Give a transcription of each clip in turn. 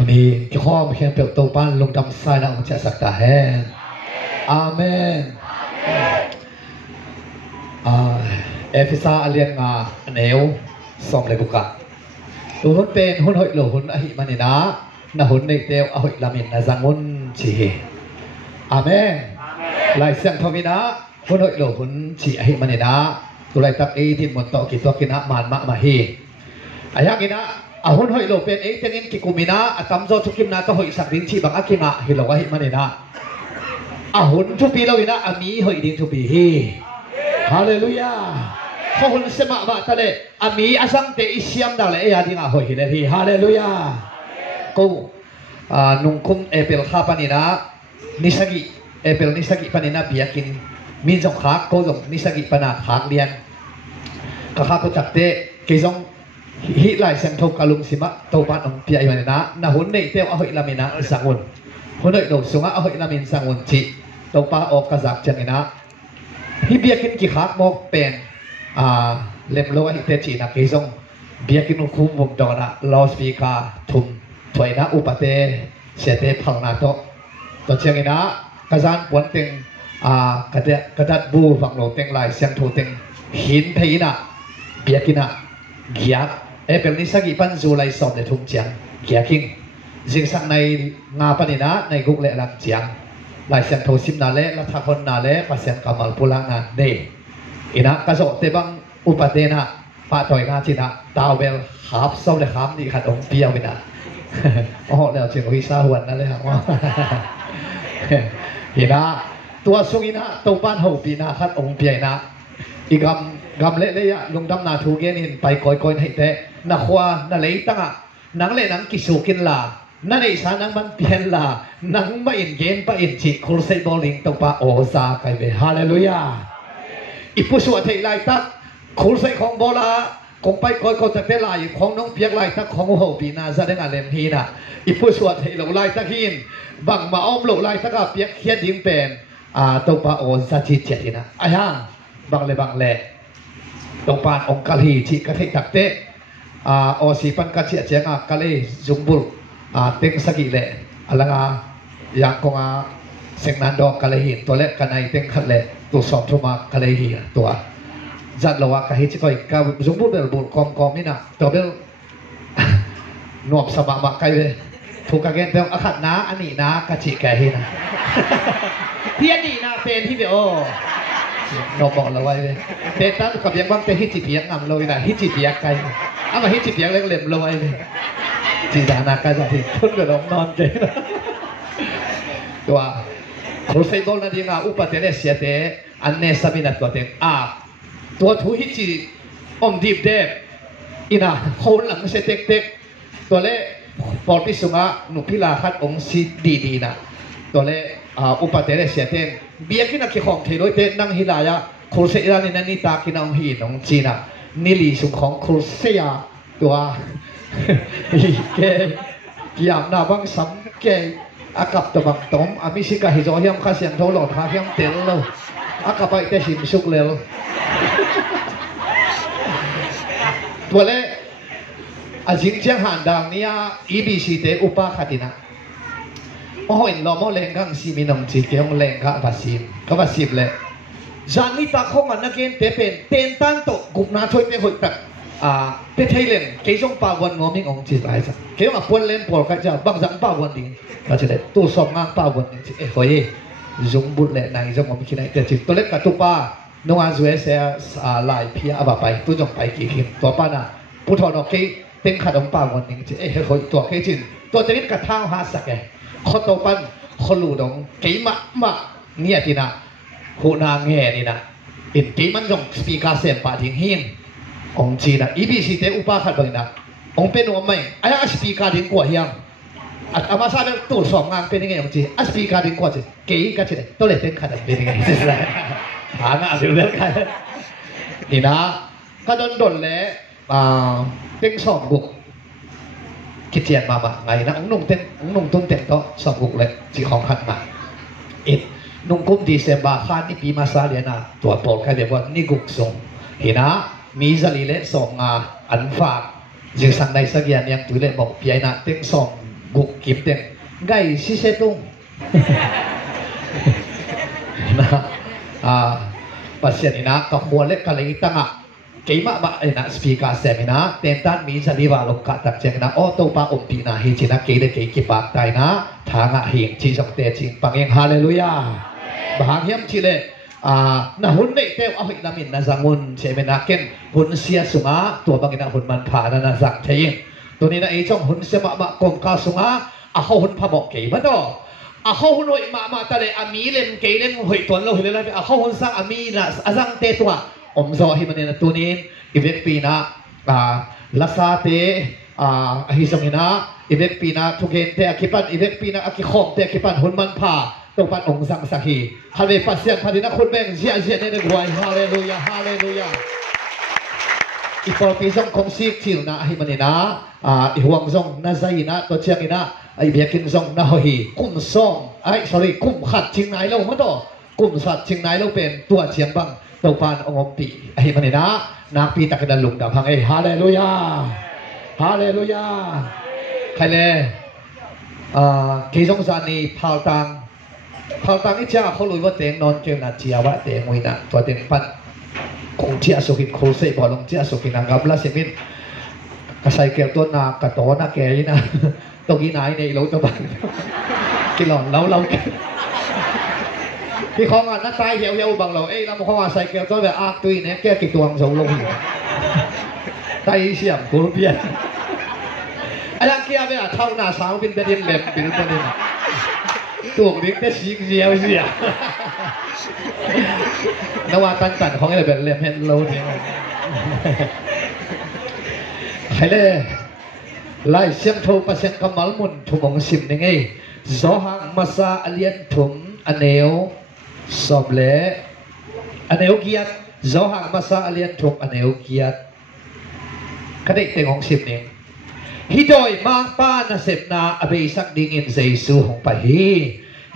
ตัวนี้ที่ข้อมเขียนเปลวโตป้านลงดำทรายนะองค์เจ้าสักตาแห่อาเมนเอฟิซาเลียนงาเนวสมเลกุกะตัวหุ่นเป็นหุ่นหอยโลหุ่นอหิมันนี่นะหุ่นในเตวอหิลามินนะจังหุ่นชีอาเมนลายเสียงทวินะหุ่นหอยโลหุ่นชีอหิมันนี่นะตัวลายตักเอที่มันโตกิตัวกินะมันมาฮีอายากินะหุ่นหอยโลเป็นเอเทนินกิกุมินะตำโจทุกิมนะก็หอยสักดินชีบังอากิมะฮิโลวะหิมันนี่นะหุ่นทุปีเราอีนะอามีหอยดินทุปีฮีฮาเลลูยาข้อหุ่นเสมาบะทะเลอามีอาสังเตอิเซียมดาเลเออาดิงาหอยฮิเลฮีฮาเลลูยากูนุ่งคุมเอเปิลข้าปานินะนิสกิเอเปิลนิสกิปานินะเบียกินมินจงขากกูจงนิสกิปานาขากเลียนข้าก็จับเตะกิจงฮิไลเซมทบกาลุงสิมะโตปานองเปียมันนะหุ่นในเตวอหอยลามินะสังวนหุ่นในโลกสุงะอหอยลามินสังวนจิโตปาออกกษัตริย์จังนะฮิเบียกินกิขากมอกเป็นเล็มโลหิเตจีนะกิจงเบียกินคุมวงดอนะลอสปีกาทุมถวยนะอุปเตเสเตพังนาโตตัวเชียงนะกษัตริย์วันเต็งกระดัดบูฝั่งโลเต็งลายเสียงทูเต็งหินเพยนะเบียกินะเกียกเอเปิลนิสกิปันจูไลสอบในทุ่งเจียงเกียกิงจิงสังในงาปนินะในกุกเละลังเจียงลายเสียงทูซิมนาเละลัทธาคนนาเละปัสเซียนกามัลปุลานาเนอินะกระโจเตบังอุปเตนะปะถอยนาจินะดาวเวลขับซ้อมเลยครับนี่ขัดองเปียวไปนะอ๋อแล้วเจียงวิซาหวนนั่นเลยครับว่าอินะตัวสุกินะตัวบ้านหูปีนะขัดองเปียนะอีกกำเละเลยอะลงดำนาทูเกนินไปก้อยให้เตะนักว่านักเลยตั้งอะนังเล่นังกิสุกินลานั่นเองสานังมันเปลี่ยนลานังไม่อินเกนไปอินจิคุลเซบอลิงตัวป้าโอซาไกเวฮาเลลูยาอีผู้สวดเทไลตักคุลเซของโบลาคงไปก้อยจากเตลายของน้องเปียกไลตักของโหปีนาซาเดงาเลมฮีนะอีผู้สวดเทโลไลตักหินบังมาอ้อมโลไลตักเปียกเขียนดิ้งเป็นตัวป้าโอซาจิเจตินะอายังบังเลตรงปานองค์กาลีที่กระเทตักเตะอสีปันกัจเจียเจียงกาลีจุงบุลเต็งสกิเละอะไรอย่างกงเซงนันดอกกาลีหินตัวเล็กกันในเต็งขัดเละตัวสอบทุมากาลีหินตัวจัดละวะกะฮิจิกอยกาจุงบุลเบลบุลกอมนี่นะตัวเบลหนวบสบายไกลเลยถูกกางเกงเต็มอาขัดนะอันนี้นะกะจิแกหินะเพี้ยนนี่นะเป็นที่เดียวนอกบอกเราไว้เลยเตตันกับยังบางเตฮิจิเปียงงำเลยนะฮิจิเปียงไกลเอามาฮิจิเปียงเล็กๆเราไว้เลยจีดานาการจะทิ้งทุ่นกับน้องนอนเจตัวโครเซบอลนั่นยังอุปเทเนเสียเตอันเนสมินัตัวเต็งตัวทูฮิจิอมดีบเดบอินะโคนหลังเสเต็กตัวเล่ปอลพิสุงะนุพิลาคัดองซีดีนะตัวเล่อุปเทเนเสียเต็งเบียกินักขี้ของเทโรเตนังฮิลายะโครเซียนี่นันนี่ตากินองฮีนองจีน่ะนิลีสุของโครเซียตัวเกยามนาบังสัมเกอากับตะบังตอมอามิสิกาฮิโซฮิมข้าเสียงโทหลอดข้าฮิมเตลโลอากับไปเตชิมสุกเลลตัวเล่อาจิงเจียงหันดังนี่EBCเตอุปาคตินะโอ้ยเราโมเลงกังซีมินองจีเกี่ยวเลงกับบาซิมเลยจานิตาของมันนักเรียนเตเป็นเต็นตันโตกุบนาช่วยเตหุตักเตไทยเลนเกี่ยวกับป่าวันงอมิงองจีไรสักเกี่ยวกับปวนเลนปอลกันจะบางจังป่าวันดิ้งก็จะได้ตู้สองงานป่าวันดิ้งเฮ้ยจุงบุญเลยนายจงงอมิคิดไหนแต่จิตตัวเล็กกับตัวป้าโนอาจวยเสียลายพิอาบะไปตู้จงไปกี่ขิมตัวป้าน่ะผู้ทอนอกี้เต็งขัดองป่าวันดิ้งเฮ้ยตัวเกี่ยจินตัวจะนิดกระทั่งหาสักแกเขาโตปันเขาหลุดงเกี่ยมะเนี่ยทีน่ะหูนางแง่นี่นะอินเกี่ยมันจงสปีกาเสียงป่าทิ้งหินองจีน่ะEBCเตอุปาขัดไปนะองเป็นหัวไม่ไอ้สปีกาทิ้งกว่าเฮียมอามาซาเป็นตัวสองงานเป็นยังไงองจีสปีกาทิ้งกว่าจีเกี่ยกันจีเลยตัวเล็กเต็งขัดเป็นยังไงหาหน้าเดี๋ยวเลิกกันนี่นะก็โดนแล้วเต็งสองบุกคิดเจียนมาไงนะองนุ่งตุ้นเต็งโตสองบุกเลยจีของขัดมานุ่งกุมดีเซมบาข้านี่ปีมาซาเลียนะตัวโปรดใครเรียกว่านี่กุกส่งเห็นนะมีสลีเละส่งอันฝากจึงสั่งในสักอย่างยังตัวเล่บอกพี่ไอ้นะเต็งส่ง กุกกิบเต็งไก่ซิเซตุงนะปัสเซียนี่นะก็ควรเล็กกันเลยตั้งอ่ะเกี่ยมะนะสปีกาเซมินะเต็นตันมีจะรีบว่าลงกัดตักเจงนะโอ้ตัวป้าอมปีนะเฮจินะเกี่ยเกี่ยกิบากใจนะทางอ่ะเฮียงชีสงเตจิงปังเองฮาเลลูยาบางเฮียมชีเลนะหุ่นไม่เต้เอาหินามินนะสังุนเชมินะเก่นหุ่นเสียสุงาตัวบางนะหุ่นมันผ่านนะสังเชียงตัวนี้นะไอ้จ้องหุ่นเสียมะกงกาสุงาเขาหุ่นพะบอกเกี่ยมาต่อเขาหุ่นหอยมาแต่เลยอามีเล่นเกี่ยเล่นหอยตัวเราหอยเลยเขาหุ่นสังอามีนะสังเตตัวอมซอให้มันเนี่ยตัวนี้อีเวกปีนะลาซาเตฮิสมินะอีเวกปีนะทุกเห็นแต่คิปันอีเวกปีนะคิคอมแต่คิปันหุ่นมันผ่าตัวปันองสังสักฮีฮาเลปัสเซียนพาดินะคุณแบงเสียในหนึ่งวันฮาเลลูยาฮาเลลูยาอีพอปีส่งคงซีกทิวนะให้มันเนี่ยนะอีห่วงส่งน่าใจนะตัวเชียงนะไอเบียกินส่งน่าหีกุ้มส่งsorry กุ้มขัดชิงไหนเราไม่ต่อกุ้มสัตว์ชิงไหนเราเป็นตัวเชียงบังตัวปานองค์ปีให้มันเนี่ยนะนักปีตะกันลุงดาวพังฮาเลลูยาฮาเลลูยาใครเลยกีส่งสานีพาวตังนี่เจ้าเขาลุยว่าเตียงนอนเกี่ยวกับเจียวว่าเตียงมวยนะตัวเตียงปันคงเจียสุกินโคเซ่บอลงเจียสุกินนะครับแล้วสิ่งนี้กระใสเกี่ยวตัวหนักกระโตหน้าแก่ยี่นะตรงนี้ไหนในเราตัวบ้านกินหลอนเราพี่ของอ่ะน้าตายเหี่ยวบางเราเราบอกว่าใส่เกี่ยวตัวแบบอาตุยเนี่ยแก้กี่ตัวส่งลงไตเสียมกูรู้เพี้ยนไอ้ร่างเกี่ยวเนี่ยเท่าหน้าสาวเป็นประเด็นเล็บเป็นประเด็นตัวนี้ได้สีเขียวเสียนว่าตันของอะไรแบบเล็บเห็นโลเนี่ยใครเลยไล่เสียงโทรประเสริฐกำมัลมุนทุ่มองสิมนี่ไงโซฮังมาซาอเลียนทุ่มอันเนวสอบเล่อันเนวเกียรติโซฮังมาซาอเลียนทุ่มอันเนวเกียรติคดีเต็งของสิมนี่ฮิดอยมังป้านาเสพนาอเบสักดิ่งอินเจสูของไป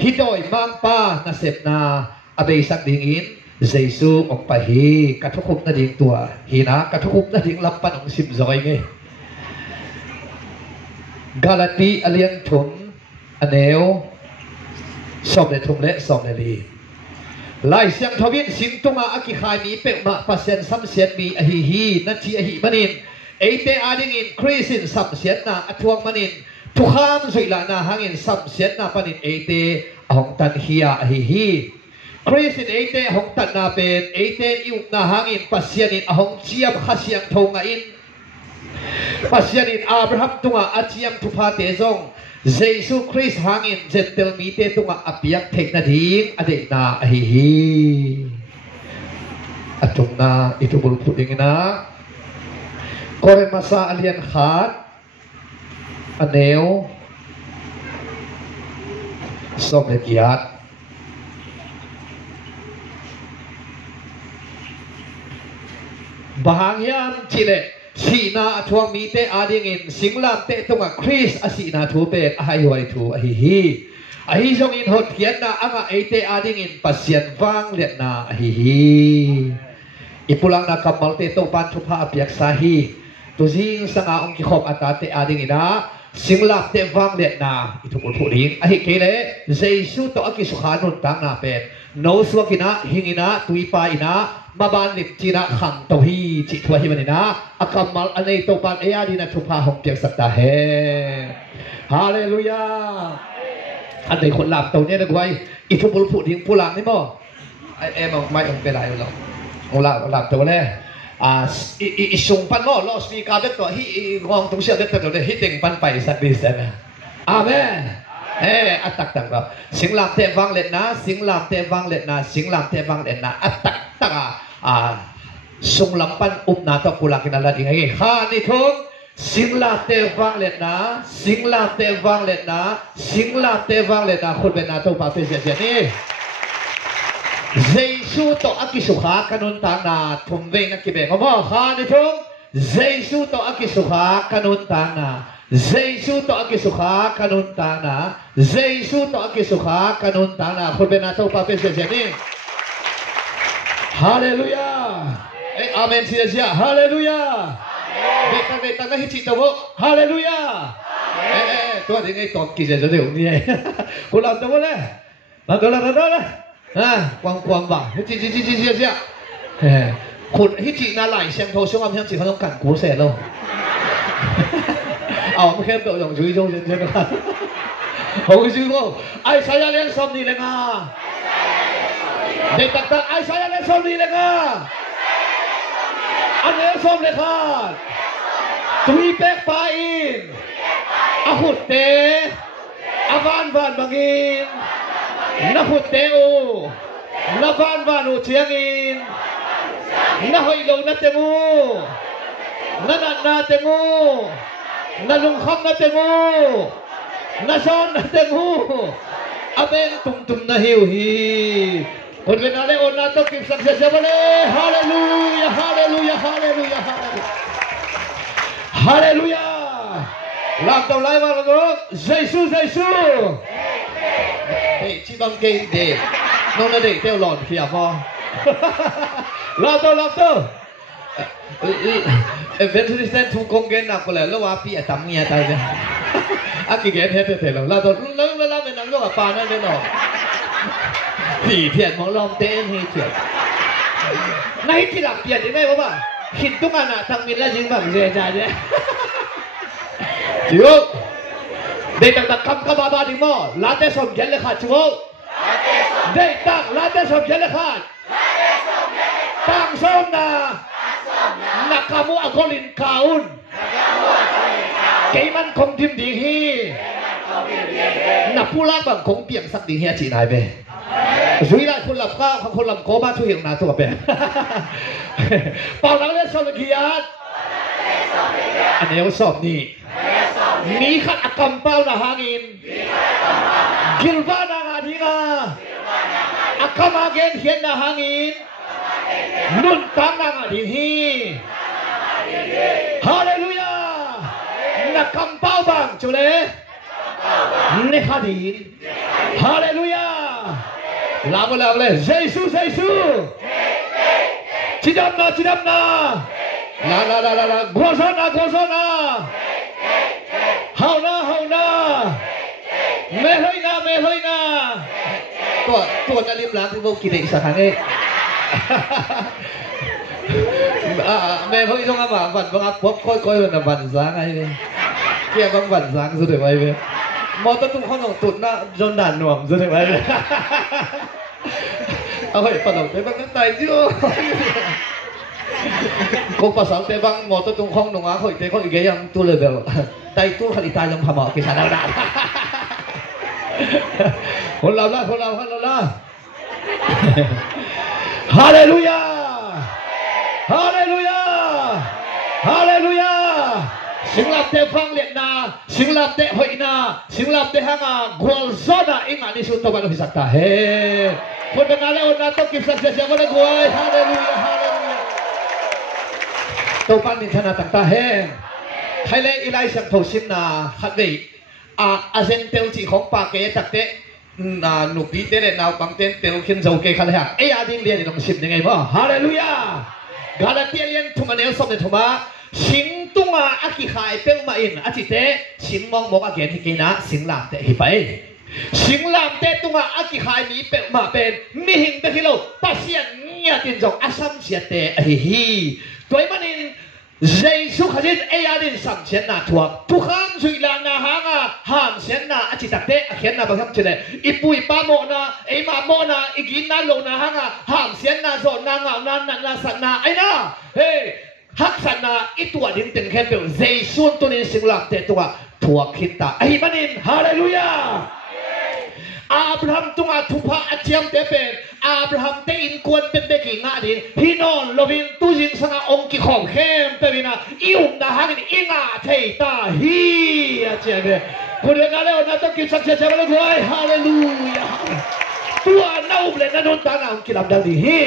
ฮิดอยมังป้านาเสพนาอเบสักดิ่งอินเจสูของไปกระทุกนาดิ่งตัวฮีนะกระทุกนาดิ่งลับปันของสิมซอยไงกาลาตีอเลียนถุมอเนวสอบเดถุมเละสอบเดลีไล่เสียงทวินสิงตุงอากิขายมีเป็ดมาปัสเซนซ้ำเสียนมีอหินัทีอหิมันินเอเตอาดิงินคริสินซ้ำเสียนนาอทวงมันินทุกข้ามสุยลานาหังินซ้ำเสียนนาปนินเอเตหงตันเฮียอหิคริสินเอเตหงตันนาเป็นเอเตอิวนาหังินปัสเซียนินหงเชียบขัดเสียงทงอินปัสยานินอับราฮัมตุงอาเจียมทุพาเตซงเยซูคริสต์หางินเจตเตลมีเตตุงอาเปียกเทคนาดิงอเดนาอหิฮีอจุงนาอิทุบุลพุดิงนะกอเรมาซาอเลียนขาดอเนวสมเลกิยัดบางยามชิเลสีนาทวงมีเตอาดิงินสิงลามเตตุงคริสอสีนาทูเปตอายุไอทูอหิฮีอหิจงอินหดเขียนนาอ่างเอเตอาดิงินปัสเซียนฟังเลียนาอหิฮีอิปุลังนาคับมัลเตโตปันทุพาอภิยักษาฮีตุจิงสังอาองกิขอบอัตเตอาดิงินาสิงลามเตฟังเลียนาอิทุบุลผู้ดิงอหิเกเลเจสุโตอากิสุขานุนตังนาเป็นโนสวกินะหิงินะตุยปาอินะมาบานลิบจีนะขังตัวฮีจิตวะฮิมันนี่นะอากัมมัลอันนี้ตัวปานเอียดีนะทุพาหงเปียกสัตตาเฮฮาเลลูยาอันนี้คนหลับตัวนี้นะกวยอิทุบุลผู้ดิงผู้หลังนี่มั้งเอ็มไม่ต้องเป็นไรหรอกหลับตัวเลยอีส่งปันโน่ลอสปีกาเด็กตัวฮีงองตรงเสียเด็กตัวเด็กฮีติงปันไปสักดีเสนะอาเมนอัตตักตังก็สิงลามเทวังเล็ดนะสิงลามเทวังเล็ดนะสิงลามเทวังเล็ดนะอัตตักตังส่งลำปันอุปนาตกุลากินาลาดิงไงข้านี่ทุกสิงลามเทวังเล็ดนะสิงลามเทวังเล็ดนะสิงลามเทวังเล็ดนะคนเป็นนาตุปาเปเสียนี่เจสุโตอากิสุขากันุนตานาทุ่มเวงนักกิเบงว่าข้านี่ทุกเจสุโตอากิสุขากันุนตานาเจสุโตอากิสุขากันุนตานาเจสุโตอากิสุขากันุนตานาคนเป็นนาตุปาเปเสียนี่ฮาเลลูยาอาเมนเสียฮาเลลูยาเบตันนะฮิจิตโวฮาเลลูยาตัว ตัวนี้ไงตอกกี่จะเดี๋ยวนี้คนเราตัวเลยเราตัวเลยความบ่าจิคนที่จีน่าไหลเสียงโทช่วงที่จีเขาต้องการกูเสร็จแล้วเอาไม่แค่ตัวอย่างช่วยโจ้ใช่ไหมครับเขาช่วยกูไอ้สายเลี้ยงซ้อมนี่เลยนะเด็กต่างๆไอ้สายเลี้ยงซ้อมนี่เลยนะอันนี้ซ้อมเลยครับตุยเป็กไปอินอาหุดเตะอาวันบางอินนาหุดเตโอนาวันโอเชียงอินนาหอยลงนาเตงูนาเตงูนาลุงคำนาเตงูนาชอนนาเตงูอาเป็นตุ่มนาหิวฮีคนเป็นอะไรโอนาต้องกินสักเสียบเลยฮาเลลูยาฮาเลลูยาฮาเลลูยาฮาเลลูยาลาบตัวไรมาแล้วก็เยซูเฮ้ยที่บังเกนเดย์น้องนาเด็กเที่ยวหลอนเขียบพอลาบตัวเวนทูดิสเซนทูกงเกนนักก็เลยแล้วว่าพี่ตั้มเมียตายเลยอากิเกนเฮ็ดเถอะแล้วลาบตัวแล้วเป็นนักโลกปานั่นเลยเนาะพี่เพียรมองลองเต้นให้เถียงในที่หลักเปลี่ยนยังไงวะหินตุ้งอันน่ะทางมินแล้วจริงป่ะเจ๊จ่าเจ๊จิ๋วเด็กต่างๆคำกบาดิมอลาเตสมยันเลยค่ะจิ๋วเด็กต่างลาเตสมยันเลยค่ะตั้งส้มนะนักขมูอักลินคาอุนเกมันคงทิมดีฮีนักผู้ล่าบังคงเปี่ยมสักดีเฮียจีนายไปช่วยได้คนหลับข้าวคนหลับโคบ้าช่วยอย่างนาตัวเป็นเป่าหลังเล่นสอบเกียรติอันนี้สอบนี่มีขัดอักกัมเป้าหน้าหางินกิลวานาอาทิงาอักกัมอาเกนเขียนหน้าหางินนุ่นตังนางอาทิฮีฮาเลลูยานักกัมเป้าบังจุเลเนฮาดีฮาเลลูยาลาบเลยเยซูจิดำนาลาโกซานาฮาวนาเมลอยนาตัวนั่นริมหลังที่พวกกินอีกสักครั้งเองเมลอยต้องมาวันบางพวกค่อยๆวันสังไงเกี่ยวกับวันสังสุดเลยไปมอต้นตุ้งข้าวหนองตุ่นน่ะจนด่านหน่วมสุดเลยไปเอาไปปนกไปบางนั้นตายจ้ะคงภาษาเตบังมอต้นตุ้งข้าวหนองอ่ะเขาอีกเขาอีกอย่างตัวเลยเดียวตายตัวขลิตายังพม่ากิจการด่าคนเราฮาเลลูยาสิงลับเตฟังเลียนาสิงลับเตหอยนาสิงลับเตหังกวลซอนาอิงานิสุตบันพิสักตาเฮคนเป็นอะไรวันนั้นต้องกินสักเสียวันละกวยฮาเลลูยาตัวปันนิธนาตั้งตาเฮไทยเลอีไลสังโทชิมนาขัดดีอาเซนเตลจีของปากเกยตักเตหนุกดีเตเลนาวบังเตนเตลขินโจเกขัดเลยอาดิงเรียนต้องชิมยังไงบ้างฮาเลลูยากาลาเตียเลียนทุกอันเอลสมเด็จทุมาสิงตุงอากิขายเป็นมาอินอาจิเตสิงมองมองอาเกนที่กินะสิงลามเตหิไปสิงลามเตตุงอากิขายมีเป็นมาเป็นมีหิงเตกิโลปัสยันเนี่ยตินจงอาซัมเสียเตฮิตัวมันอินเยซูขจิตเอียดินสัมเสียนาทัวทุกคำสุยลานาหางหามเสียนาอาจิตเตอาเขียนนาบางคำเฉลยอีปุยปาโมนาไอมาโมนาอีกินนาโลนาหางหามเสียนาโซนาเงานาสันนาไอนาเฮ้ฮักสันนาอีตัวดินเต็งแค่เป็นเยซูตัวนี้สิงลับเตตัวทัวคิดตาไอมันอินฮาเลลูยาอาบราฮัมตุงอาทุพะอาเจียมเตเป็นอาบราฮัมเตอินกวนเป็นเบกิงาดินฮินอนโลวินตุจินสังองกิของเข้มเตวินาอิอุมนาฮักินอิงาเทตาฮีอาเจียมคนเดียวกันแล้วน่าต้องกินสักเช้าแล้วด้วยฮาเลลูยาตัวน่าอุบเลยนั่นนตานากิลำดังดีฮี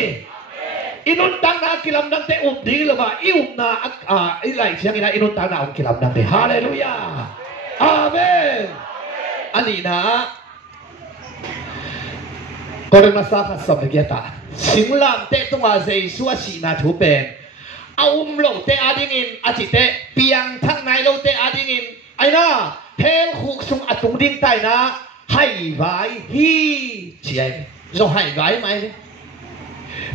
อินุนตังนากิลำดังเตอุบดีหรือว่าอิอุมนาอิไลเชียงอินาอินุนตังนากิลำดังดีฮาเลลูยาอาเมนอันนี้นะก็เรื่องมาสร้างสมเกียรติสิงลามเตตุงอาเจสัวสีนาทูเป็นเอาโลเตอาดิงินอาจิเตเปียงทั้งในโลเตอาดิงินไอ้น่าเพลขุกสุง ตุงดิ้งใต้นะให้ไว้ฮีเจียจะให้ไว้ไหม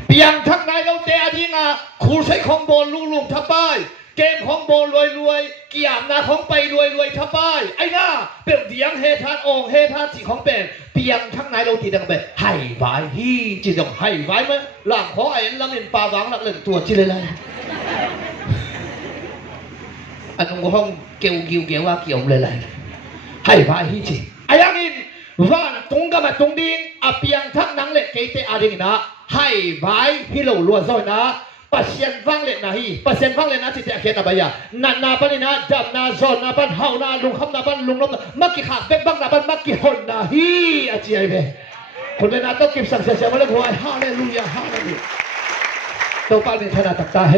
เปียงทั้งในเราเตะทิ้งคูใช้ของโบลุงทับป้ายเกมของโบรวยเกี่ยมนาของไปรวยทับป้ายไอ้หน้าเป็นเดียงเฮทานองเฮทานจีของเป็นเปียงทั้งในเราตีดังแบบให้ไว้ฮีจีจะให้ไว้ไหมหลังของไอ้ลำเห็นปลาหวังหลักเล่นตัวจีเลยอันนั้นก็ห้องเกี่ยวว่าเกี่ยวเลยให้ไว้ฮีจีไอ้ยังอินว่าตรงกับตรงดิ้งเปียงทั้งนังเล็กเกตอาดิ่งนะให้ไว้ที่เราล้วนซอยนะปัสเซียนฟังเล็กนะฮีปัสเซียนฟังเล็กนะที่จะเขียนอะไรอย่างนันนาปันนี่นะจับนาซอนนาปันเฮานาลุงคำนาปันลุงล้มมักกี่ขาเบ็ดบังนาปันมักกี่หนนะฮีอาเจียเบ้คนในนั้นต้องเก็บสังเสียมาเลยหัวฮาเลลูยาฮาเลลูยาตัวปันนี่ขนาดตักตาเฮ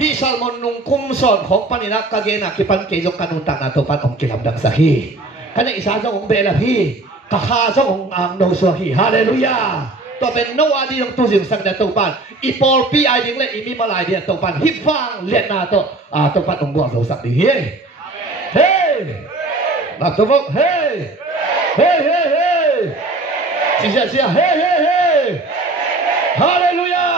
ฮีซาลมอนนุงคุมสอนของปันนี่นะกางเกงนะกี่ปันเกยกการุนตักนะตัวปันของกิลำดังสักฮีขณะอีสานเจ้าของเบลฮีกะคาเจ้าของอ่างโนสวาฮีฮาเลลูยาตัวเป็นนวาดีของตัวสิ่งสังเกตตัวปันอีปอลปีไอดิ้งเลยอีมีมาลายเดียตัวปันฮิปฟังเลียนนาตัวปันองค์บัวสาวสักดีเฮ้เฮ้นับตัวพวกเฮ้เสียเฮ้ฮาเลลูยา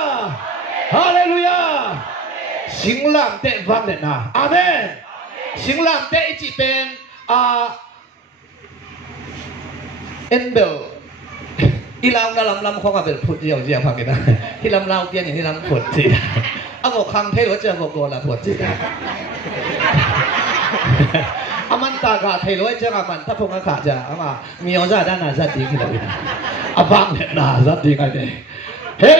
สิงลามเตะฟังเลียนนาอาเมนสิงลามเตะจีเป็นเอ็นเบลอีลาวน่าลำของเป็นผุดเดียวพังกันนะที่ลำลาวเตี้ยอย่างที่ลำผุดจีเอาบอกคำเทว่าเจอบอกโดนละผุดจีอามันตากาเทว่าเจออามันถ้าพงอากาศจะอามามีเอาซะด้านหน้าซะดีขึ้นเลยนะอาบังเนี่ยหน้าซะดีกันเลยเฮ้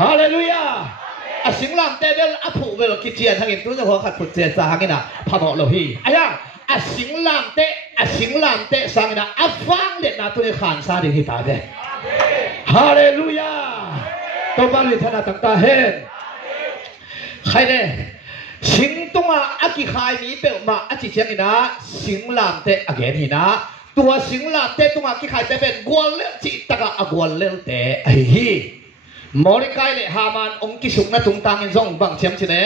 ฮาเลลูยาสิงลามเตเบลอภูเวลกิเจียนทั้งอินตัวจะหัวขัดผุดเจียนสาหังนะพาบอกเราฮีไอ้ยังสิงลามเตะสังนะฟังเด็ดนะตัวนี้ขานซาดิฮิตาเดฮาเลลูยาตัวบาริธนาตั้งตาเห็นใครเนี่ยสิงตัวอากิขายนี้เปล่ามาอาจิเชียงนะสิงลามเตะอเกนี่นะตัวสิงลามเตะตัวอากิขายเตะเป็นกวนเลี้ยจิตกะกวนเลี้ยเตะไอ้ฮีมอริกายเลยฮามันองค์กิสุกนะตุงตังอินซงบังเชียมเชเน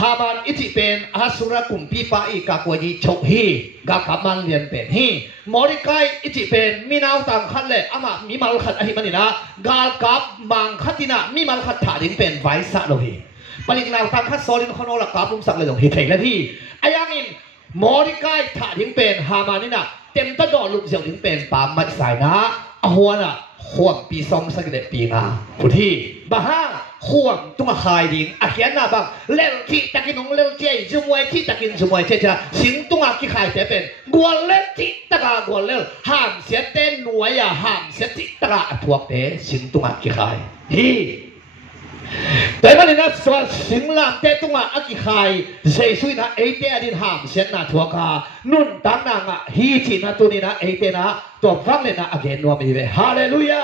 ฮามันอิจิเป็นอาสุระกุมปีปาอีกากวยชกฮีกากามันเลียนเป็นฮีมอริกายอิจิเป็นมีนาวต่างขัดเลยอามามีมาลขัดอหิมันนี่นะกากับมังขัดที่น่ะมีมาลขัดถาดินเป็นไวซ์โลหีปริกนาวต่างขัดโซลินคอนอลกาบุมสักเลยโลหีเทงแล้วที่อายังอินมอริกายถาดินเป็นฮามันนี่นะเต็มตะดอลุกเสียวดินเป็นปามมัดสายนะหัวน่ะห่วงปีซองสักเด็ดปีนาผู้ที่บ้าห้างห่วงตัวขายดิ่งอาเขียนหน้าบังเล่นที่ตะกินของเล่นเจ๊จมวยที่ตะกินจมวยเจ๊จะสิงตัวกี่ขายแต่เป็นกวนเล่นที่ตะกากวนเล่นห้ามเสียเต้นหน่วยห้ามเสียที่ตะกาพวกเตะสิงตัวกี่ขายที่แต่วันนี้นะส่วนสิงลามเตะตัวกี่ขายเสียสุยนะเอเตอดินห้ามเสียนาทัวกานุ่นตั้งนางฮีจีนะตัวนี้นะเอเตนะตัวฟังเลยนะอเกนนัวมีเวฮาเลลูยา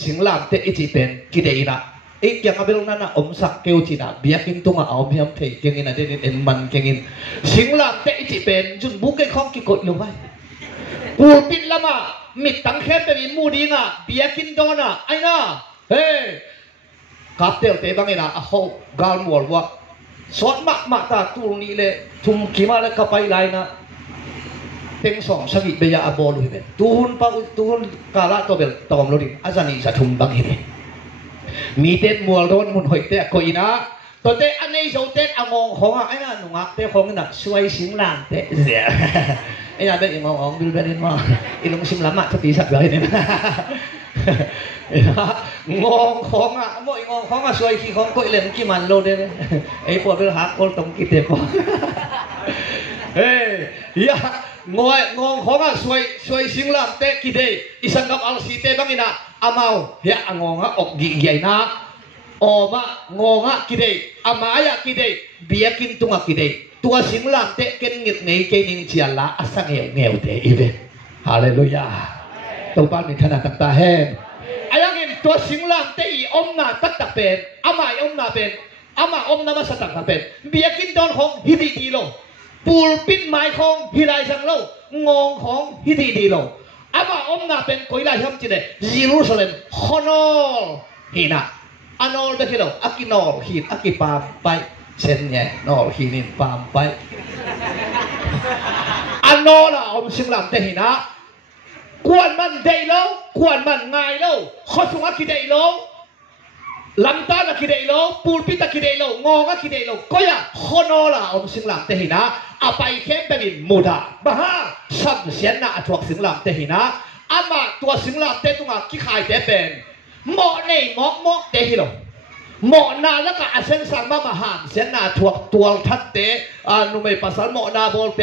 สิงลามเตะอีจีเป็นกิเดนะเอ็กยังเอาไปลงนั่นนะอมสักเกลจีนะเบียกินตัวเอาเบียมเทเก่งอินะเดนิเอ็นมันเก่งอินสิงลามเตะอีจีเป็นจุนบุกไอ้ของกิกดลงไปปูปิดละมามิดตั้งแค่ไปมีมูดีนะเบียกินตัวนะไอ้น่ะเฮ้กับเตลเตบังเงินะเขากาลมัวว่าสอดมาตาตูนี้เลยทุ่มขีมาแล้วก็ไปไล่นะเต็งสองสกิเบียอาบอลุยเป็นตูนกาลาตัวเบลตอมโลดิอาจารย์นี่จะทุ่มบังเงินมีเต้นมัวโดนมุนหอยเตะก็อีนะตัวเตะอันนี้โจเต้นอ่างงของไอ้น่ะหนุ่มเตะของน่ะช่วยสิงลามเตะเสียไอ้น่ะเตะอีงงดูไปดิมาอีลงสิมลามะสักทีสักเลยเนี่ยงงของมั่วอีงงของช่วยขี้ของก็เล่นกี่มันโลดเลยไอ้ปวดเป็นหักคนตรงกี่เตะปอเฮ้ยงงของช่วยสิงลามเตะกี่เดย์อีสังกับอัลซีเตะบ้างนี่นะอามาเฮียงงออกยิ่งใหญ่นะอมางงกี่เดย์อามายกี่เดย์เบียกินตัวกี่เดย์ตัวสิงลามเตะกินเงียบเงียบเกนิงเชียละอาสังเงียบเตะอีเวนฮาเลลูยาตัวบ้านมีขนาดต่างๆแห้งไอ้ยังเห็นตัวสิงลามเตะอีอมนาตักตะเป็นอามาอมนาเป็นอามาอมนามาสตักตะเป็นเบียกินตอนของฮิดีดีโลปูลปิดไม้ของฮิไลซังโลงงของฮิดีดีโลอามาอมนาเป็นกุยลายฮัมจีเดเยรูซาเล็มฮอนอลฮีน่ะอันอลเบคิโลอากินอลฮีนอากิปามไปเช่นเนี่ยนอลฮีนินปามไป สิงลำเตหินะกวนมันได้แล้วกวนมันง่ายแล้วข้อสุงกิได้แล้วลำตาลกิได้แล้วปูนปิตกิได้แล้วงอกกิได้แล้วก็อย่าขโนละสิงลำเตหินะอาไปเข้มเป็นมุดาบ้าสับเสียนนะถวกสิงลำเตหินะอามาตัวสิงลำเตตุงกิขายเตเป็นหมอในหมอกเตหิโลหมอนาแล้วก็อาเซนสังมาหามเสียนาถวกตัวทัดเตนุไม่ภาษาหมอนาโบลเต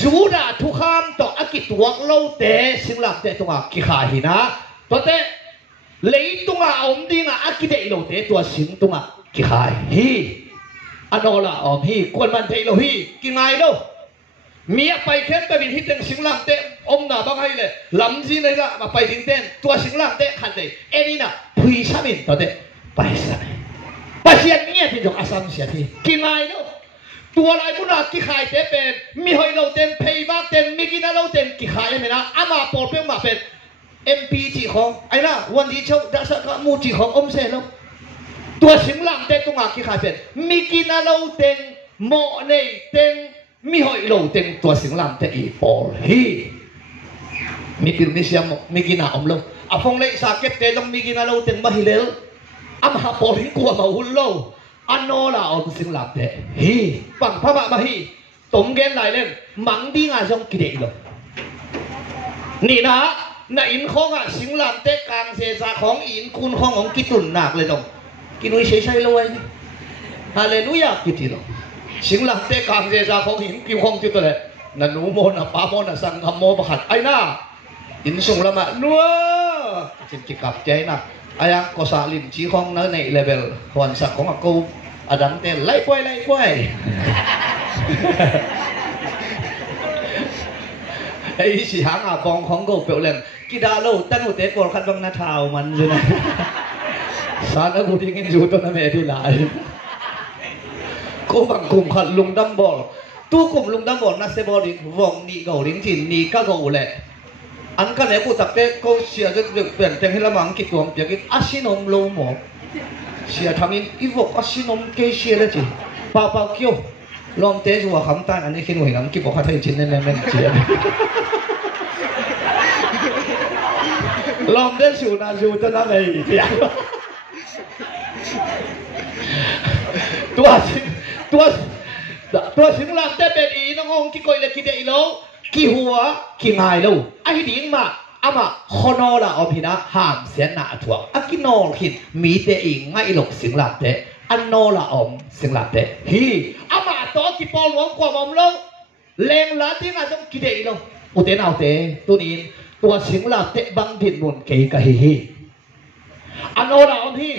จูดาทุกคำต่ออากิตวกโลเตสิงลำเตตุงกิขายหินะตัวเตเลยตุงอมดีงอากิเตโลเตตัวสิงตุงกิขายฮีอันโนละอมฮีกวนมันเทโลฮีกิไงโลมีไปแค่ไปบินฮิตเต็งสิงลำเตอมนาบังให้เลยลำจีเลยละมาไปดิ้งเต้นตัวสิงลำเตขันเตเอ็นี่นะพุยสามินตัวเตไปสามินไปเสียนี่ที่จงอาสามเสียที่กิไงโลตัวอะไรมุนักกิขายเตเป็นมีหอยโลเต็มเพย์บักเต็มมีกินาโลเต็มกิขายไหมนะอามาปอดเปี้ยมาเป็นMP จีของไอ้น่ะวันนี้เช้าดัชกะมูจีของอมเซลตัวสิงลำเตตุงกิขายเป็นมีกินาโลเต็มโมเนเต็มมีหอยโลเต็งตัวสิงลำเตอีปอลฮีมีกินมิเซียมมีกินอาอมโลอาฟงเลยสาเก็ตเตต้องมีกินอาโลเต็งมาฮิเลลอามาปอลหิงกัวมาหุ่นโลอันโนลาอมสิงลำเตฮีปังพระมาฮีตมเกนไหลเล่นมังดีงาจงกิเดโลนี่นะน่ะอินของอ่ะสิงลำเตกลางเสษาของอินคุณของกิตุนหนักเลยตรงกินุยเฉยๆเลยฮาเลลูยากิติโลสิงลำเตกลางเจจาของหินกิวของจุดเลยนันนูโมนะปาโมนะสังคมโมบขัดไอ้น่าอินส่งละมานัวจินจิกับใจนะไอ้ยังก็สาลิมจีของนั่นในเลเวลวันสักของกูอดังเต้ไล่ป่วยไล่ป่วยไอ้สิหางอาบองของกูเปล่าเลยกีดาโลตั้งหัวเตะบอลขัดบังนาเท้ามันเลยนะสารกูที่กินอยู่ตัวนั้นไม่ได้หลายกูบังกลุ่มขัดลุงดัมบอลตู้กลุ่มลุงดัมบอลนักเซบอลดิวงนี่เกาลิงจินนี่ก็เกาเลยอันกันเนี่ยกูตักเตะกูเสียจะเปลี่ยนแต่ให้ละมังกิตัวเปียกิอาชินอมโลหมอเสียทำนี้อีวกอาชินอมเกเชียเลยจีป้าป้าเกี่ยวลองเตะจัวคำตันอันนี้คิดหน่วยน้ำกิบอกเขาไทยจินแน่ๆเจียลองเตะชูนาชูจะนั่งไงเจียตัวสิงลำเตเป็นอีน้ององกี่ก่อยเลยกี่เดียวกี่หัวกี่ไงลูไอ้ดิ่งมาอามาขโนละอภินะห้ามเสียหน้าถั่วอากิโนขิดมีเตอีไงหลกสิงลำเตอันโนละอมสิงลำเตฮีอามาตัวกี่ปอลหลวงกว่าอมลูเลงละที่งาต้องกี่เดียวอุเตนเอาเตตัวนี้ตัวสิงลำเตบังดินมุนเกยกะฮีอันโนละอมฮี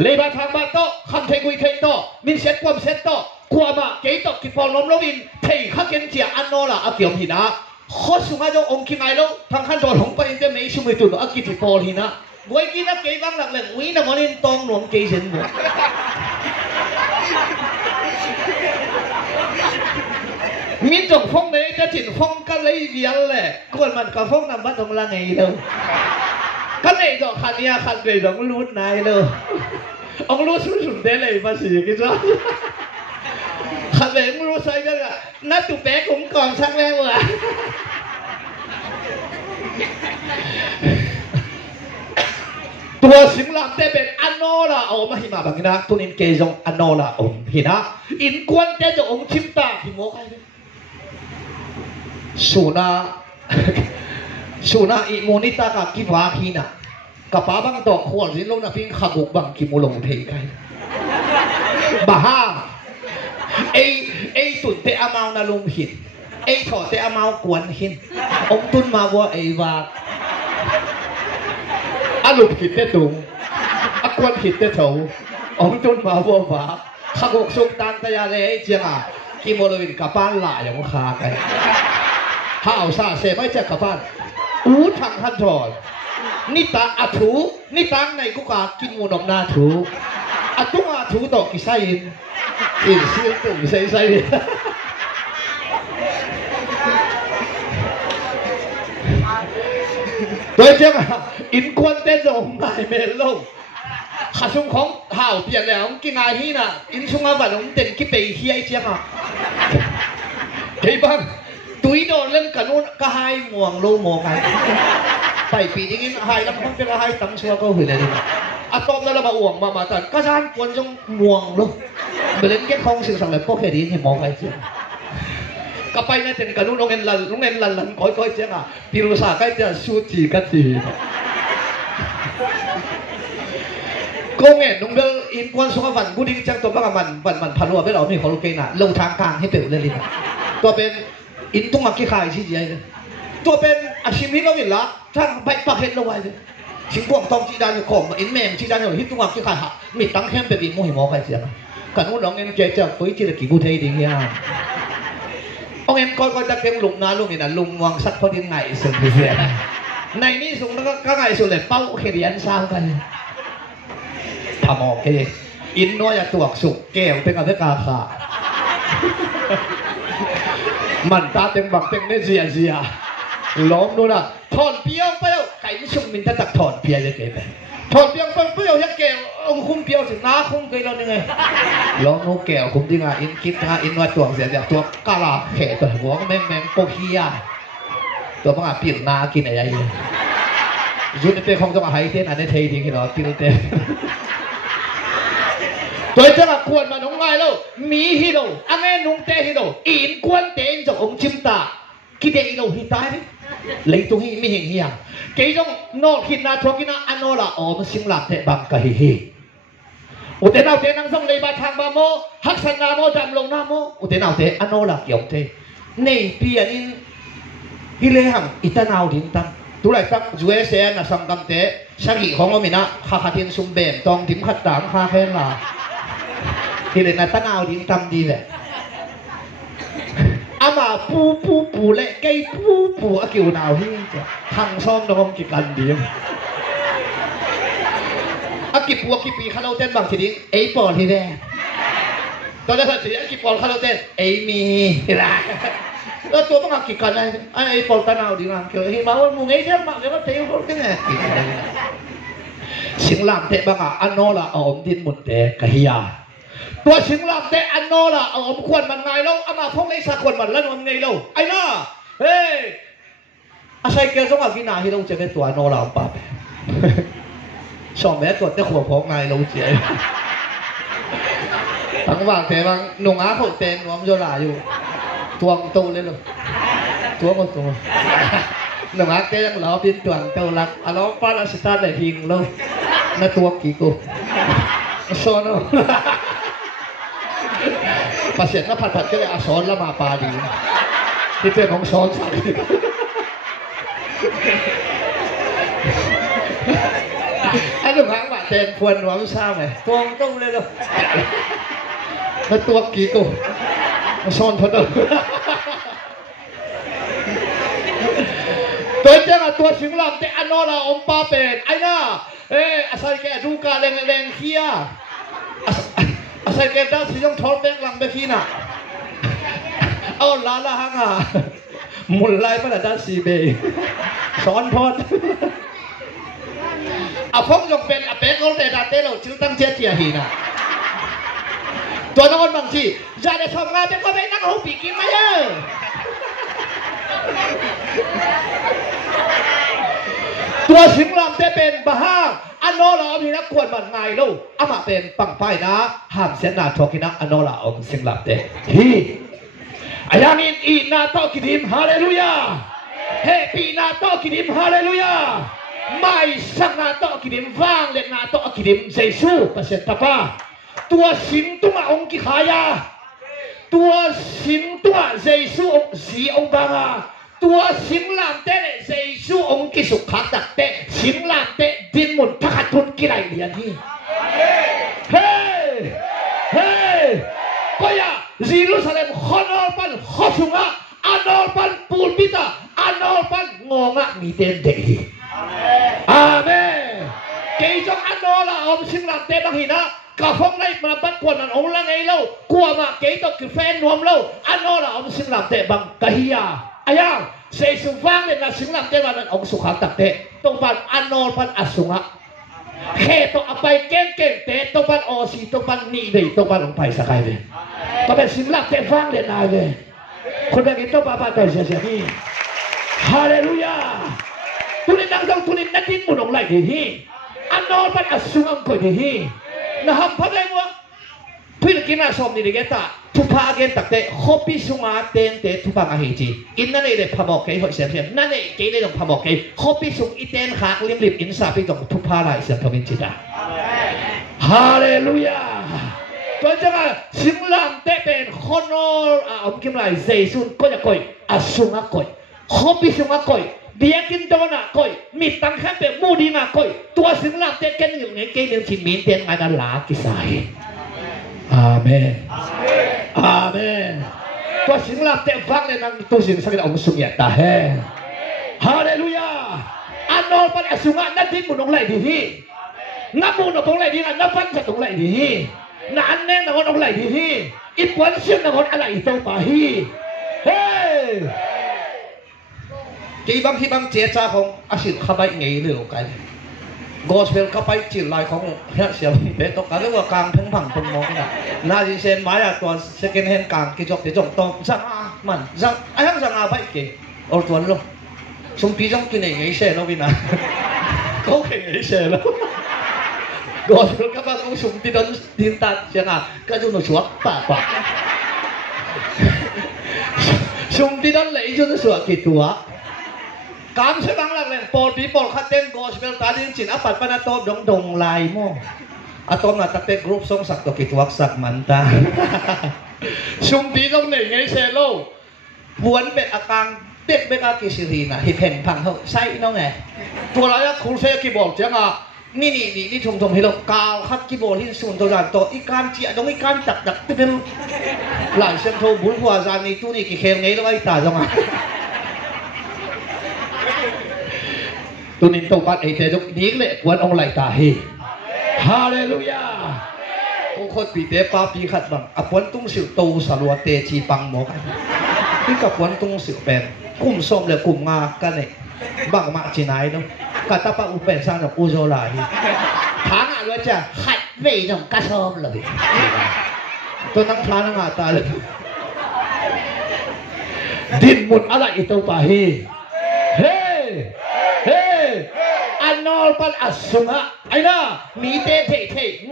เลยมาทางบ้านโตคำเทกุยเทโตมินเซ็ตความเซ็ตโตกลัวมาเกยโตกิปอลล้มลงอินเทข้าเกนเจียอันโนละอาเกียวหินะข้อสุงอาจจะองค์คิงไงแล้วทางขั้นตอนของไปจะไม่ชุ่มไม่ตุนอากิติปอลหินะไว้กินนักเกยบังหลักเลยวินามันตองหลวงเกยเซ็นหมดมินจงฟงเลยจะจินฟงกันเลยเดียวแหละกวนมันกับฟงนำบัตรตรงละไงเลยก็เลยจอกขันยาขันเลยต้องรู้นายเลยองรู้สุดๆได้เลยภาษีกิจวัตรขันเลยองรู้ใส่กันอะนัดตุแป๊กผมก่อนชักแรงว่ะตัวสิงลำเตเป็นอันโนละอมหิมาบังนะตัวนี้เกยงอันโนละอมหินะอินกวนเตจงชิมตาหิโมใครเนี่ยสุนาอิโมนิตากากิวาคีนะกับป้าบังตอกขวดสิลงนะพิงขับบุกบังกิโมลงเทกันบ้าไอตุนเตอมานาลุมหินไอถอดเตอมากวนหินอมตุนมาว่าไอวาอาลุมหินเตตุงอากวนหินเตเถาอมตุนมาว่าว่าขับบุกสุกตันตะยาเลยเจียงอ่ะกิโมลวินกับป้านหล่าอย่างว่าคากันถ้าเอาซาเซไม่จะกับป้านทางขั้นตอนนี่ตาอาถูนี่ตังในกุกากินมูนมนาถูอาตุ้งอาถูตอกกิไซอินเสียตุ่มไซโดยเจ้าอินควนเต้นจะอมไงเมลโลขาชุงของห่าวเปลี่ยนแล้วกินไงฮีน่ะอินชุงอาบันผมเต้นกิเปย์เฮียเจ้าเฮ้ยบ้างต ตุยโดนเล่นกันนู้นก็ให้ม่วงโลโมกันไปปีนี้ให้แล้วมันเป็นให้ตั้งชัวก็หือเลยอะตอมนั่นละมาอ่วงมาตันก็จานกวนจงม่วงโลเบลเล่นแค่ของสิ่งสังเลยพวกแค่นี้ให้มองไปเสียก็ไปนั่นเป็นกันนู้นโรงเรียนลันค่อยๆเจ้าปีรุษาใกล้จะชูจีกันจีก็เงี้ยนุ่งเบลอินควันสุขวันกูดีจังตัวบ้างมันพันวัวไปเราไม่ขอลูกเกน่ะลงทางกลางให้เปรี้ยวเลยตัวเป็นอินตุ้งอักขี้ขายชี้เจียเลยตัวเป็นอาชีพนี้เราเห็นละถ้าไปปักเห็ดเราไว้เลยชิงพวกทองจีดานอยู่ของอินแมงจีดานอยู่ที่ตุ้งอักขี้ขายหักมีตั้งแค่เป็นอินโมหิมอไปเสียกันนู้นน้องเงินเจ๊จะคุยจีตะกี้กูเทดีเงี้ยองเอ็มก็จะเก่งลุงนะลุงนี่นะลุงวางสักเขาที่ไงสุดเสียในนี่สุดแล้วก็ไงสุดเลยเป้าเขียนสร้างกันทำออกเองอินน้อยตัวสุกแก้วเป็นอะไรกาขา มันตาเต็มบักเต็มเนี่ยเสียล้อมนู่นน่ะถอนเปียวไปแล้วไก่ไม่ชุ่มมินจะตักถอนเปียวเลยเก๋ไปถอนเปียวไปเปียวยังแก้วคุ้มเปียวถึงน้าคุ้มเกยเราเนี่ยไงล้อมนู่นแก้วคุ้มที่งาอินคิดงาอินว่าตัวเสียจากตัวกะลาแขกตัวหัวแมงโปคียตัวพังอาปีกนากินอะไรอยู่ยุติเป็นของจังหวะไฮเทนอันนี้เทดีกี่หรอกินเต็มตัวจังหวะควรมาหนุ่งไงแล้วมีฮิโร่อันนี้นุ่งเตฮิโร่อินควรเตนจากองค์ชิมตาคิดเดฮิโร่ฮิตายนี่เลยตรงนี้ไม่เห็นเหี้ยเกี่ยงนอกหินนาทวกินะอันโนละอมสิงหลับเตะบังกะฮิอุเตนเอาเตนังส่งเลยมาทางบาโมฮักสันนาโมดำลงนาโมอุเตนเอาเตอันโนละเกี่ยวเตนี่ปีอันนี้ฮิเลหังอิตานาดินตังตุลาตักจุเอเซนนะสังกัมเตะสักกี่ของเรามีนะข้าขัดทินซุ่มเบนตองทิมขัดต่างข้าแค่ละฮิเลนะตานาวดินตัมดีเลยอามาปูเละไก่ปูอากิวนาวที่จะทางซ่องน้องกิกันดีอากิปูอากิปีข้าเราเต้นบางทีนี้ไอ้ปอดที่แรกตอนนั้นสิอากิปอดข้าเราเต้นไอ้มีอะไรแล้วตัวต้องอากิกันอะไรไอ้ปอดตานาวดีมั้งเกี่ยวกับมาว่ามึงไอ้เจ้ามาเดี๋ยวมาเตะพวกนี้ไงสิงหลังเตะบ้างอันโนละอมดินหมดเตะกะฮิยาตัวสิงหลังเตะอันโนละอมควรมันไงแล้วอามาพวกไอ้สักคนมันแล้วมันไงแล้วไอ้น่าเฮ้ยอาศัยเกี่ยวกับกินอาที่เราจะเป็นตัวอันโนละปั๊บสองแม่ตัวแต่ขวบพกไงเราเจ๋อทั้งว่างแต่บางหนุ่งอาเขาเต้นน้อมโยลาอยู่ตัวโตเลยหรอตัวมันตัวหนุ่งอาเต้ยังล้อเป็นตัวโตรักล้อป้าลาสตาร์ได้พิงแล้วน่าตัวกี่กูโซโน่ภาษาหน้าผัดก็เลยอาสอนละมาปาดีที่เป็นของสอนสักไอ้หนุ่งอาว่าเต้นพวนหัวไม่ทราบไงตัวโตเลยหรอน่าตัวกี่กูสอนพอดีตัวเจ้าตัวสิงหลับแต่อันโนละอมปาเป็นไอ้น่าอาศัยแกดูการแรงเขี้ยอาศัยแกด้านสีต้องทอดแบงหลังเบคีน่ะเอาลาฮังอ่ะมุนไล่มาด้านสีเบย์สอนพอดพงจงเป็นเป็กเขาแต่ดัดเต้เราชื่อตั้งเจียหีน่ะตัวน้องบางทีจะได้ทำงานเป็นก็เป็นนักหูปีกินมาเยอะตัวสิงหลับจะเป็นบ้าอันโนลามีนักควรมันไงลูกอามาเป็นปังไฟนะห้ามเสียนาทอกินะอันโนลาอมสิงหลับเตฮีอายังอินนาโตกิดิมฮาเลลูยาเฮปีนาโตกิดิมฮาเลลูยาไม่สักนาโตกิดิมฟังเลนาโตกิดิมเยซูเปอร์เซ็นต์ตาป้าตัวสิงตัวองค์กิขายาตัวสิงตัวเยซูสีองค์บางาตัวสิงหลังเตะเยซูองค์กิสุขัดตักเตะสิงหลังเตะดินหมุนทักทุนกิไรเดียนี่เฮ้ก็อย่าเยรูซาเล็มขอนอลปันขอสุงะอันอลปันปูลปิตาอันอลปันงงะมีเดนเดฮีอาเมนเกี่ยจงอันอลอมสิงหลังเตะบางทีนะกับพวกในมาบัดกวนมันองค์ละไงเล่ากลัวมาเกี่ยตกคือแฟนนวมเล่าอันอลอมสิงหลังเตะบางกะฮิยาอายังเสสุฟังเลยนะสิงหลังเตะวันองค์สุขังตักเตะตรงปันอันอลปันอสุงะแค่ต้องเอาไปเก่งเตะตรงปันออสีตรงปันนี่เลยตรงปันลงไปสักไงเลยก็เป็นสิงหลังเตะฟังเลยนายเลย คนแบบนี้ต้องปาตัวเสียนี่ฮาเลลูยาตุลินังต้องตุลินัดทิ้งมุนองไล่ที่อันนอนปันอสุงังก็ที่นะฮัมพัดเลยว่าพี่กินอาสมนี่เด็กต่างทุพาเกนตักเตะฮอปปี้สุงาเตนเตะทุพางาหิจีอินนั่นเองพามอกเกย์หอยเสียเสียนั่นเองเกย์ได้ต้องพามอกเกย์ฮอปปี้สุงอีเตนขาลิมลิบอินซาพี่ต้องทุพาไหลเสียทวินจิตาฮาเลลูยาตัวจังอ่ะสิงลามเตะเป็นคอนอร์อมกิมไลเซซุนก็จะก่อยอาสุงาก่อยฮอปปี้สุงาก่อยเบียกินโดน่ะก่อยมีตังแค่เป็นมูดีมาก่อยตัวสิงลามเตะกันอยู่ในเกย์เรื่องที่มีเตียนงานลากิสายอาเมนอาเมนตัวสิงลาเตะฟังเลยนั่งตัวสิงสักเอาสุญญาตาเฮฮาเลลูยาอันนอลปันอสุงะนั่นที่มุนองไล่ดีนับมุนองไล่ดีนับฟันจะตรงไล่ดีนั่นแน่นอนองไล่ดีอีปวนเสียงนอนอะไรตัวป่าฮีเฮ้กี่บางที่บางเจ้าของอาศิลป์ขบายเงี้ยเรื่องกันGospel เข้าไปจิตลายของเฮียเสียงเบตกกันเรียกว่ากลางทั้งผังทั้งมองนะน่าจะเซนไม้อะตัวเซกันเห็นกลางกิจกรรมตรงจังมันจังไอ้ทั้งจังอาไปกี่เอาตัวนู้นสมปีจังกินเองไอ้เซ่เราวินาเขาเก่งไอ้เซ่แล้ว Gospel เข้าไปเขาสมปีโดนดินตัดจังอ่ะก็จะหนุ่มสวกปากสมปีโดนเลยจะหนุ่มสวกกี่ตัวกามใช่บางหลักเลยปอลปีปอลคัดเต้นกอสเปลตาดินจินอปัดปนาโตดงลายมั่วอะตอมน่ะตักเตกรุ๊ปส่งสักตัวกิจวัตรสักมันตาชุมปีต้องหนึ่งไงเซโลหวนเบ็ดอาการเบ็ดเบกอากิสิรีน่ะหิเพ่งพังเขาใช่น้องไงตัวเราเนี่ยคุณเซกิบอกจังอ่ะนี่ชมให้เรากาวคัดกิโบที่ส่วนตัวอย่างตัวอีการเจียตรงอีการตักเป็นหลายเส้นโทบุญหัวจานนี้ตู้นี่กี่เคมไงแล้วไอ้ตาจังอ่ะตัวนี้ต้องปัดไอ้เจ้านี้เลยวันองไหลตาเฮฮาเลลูยาโอ้คนปีเตปาปีขัดบังอปวนตุ้งสิวตูสลัวเตชีปังหมอกันที่กับปวนตุ้งสิวเป็นกุ้มส้มเลยกุ้มงากันเนี่ยบังมาจีนายเนาะกาตาปะอุเป็นสร้างจากอุโจลาฮีทางอะไรจะขัดเวจงกระชอมเลยตัวนักพลานักตาเลยดินหมดอะไรอีตัวปาฮีเฮ้อันนอลปันอัศงะไอ้น่ะมีเตะ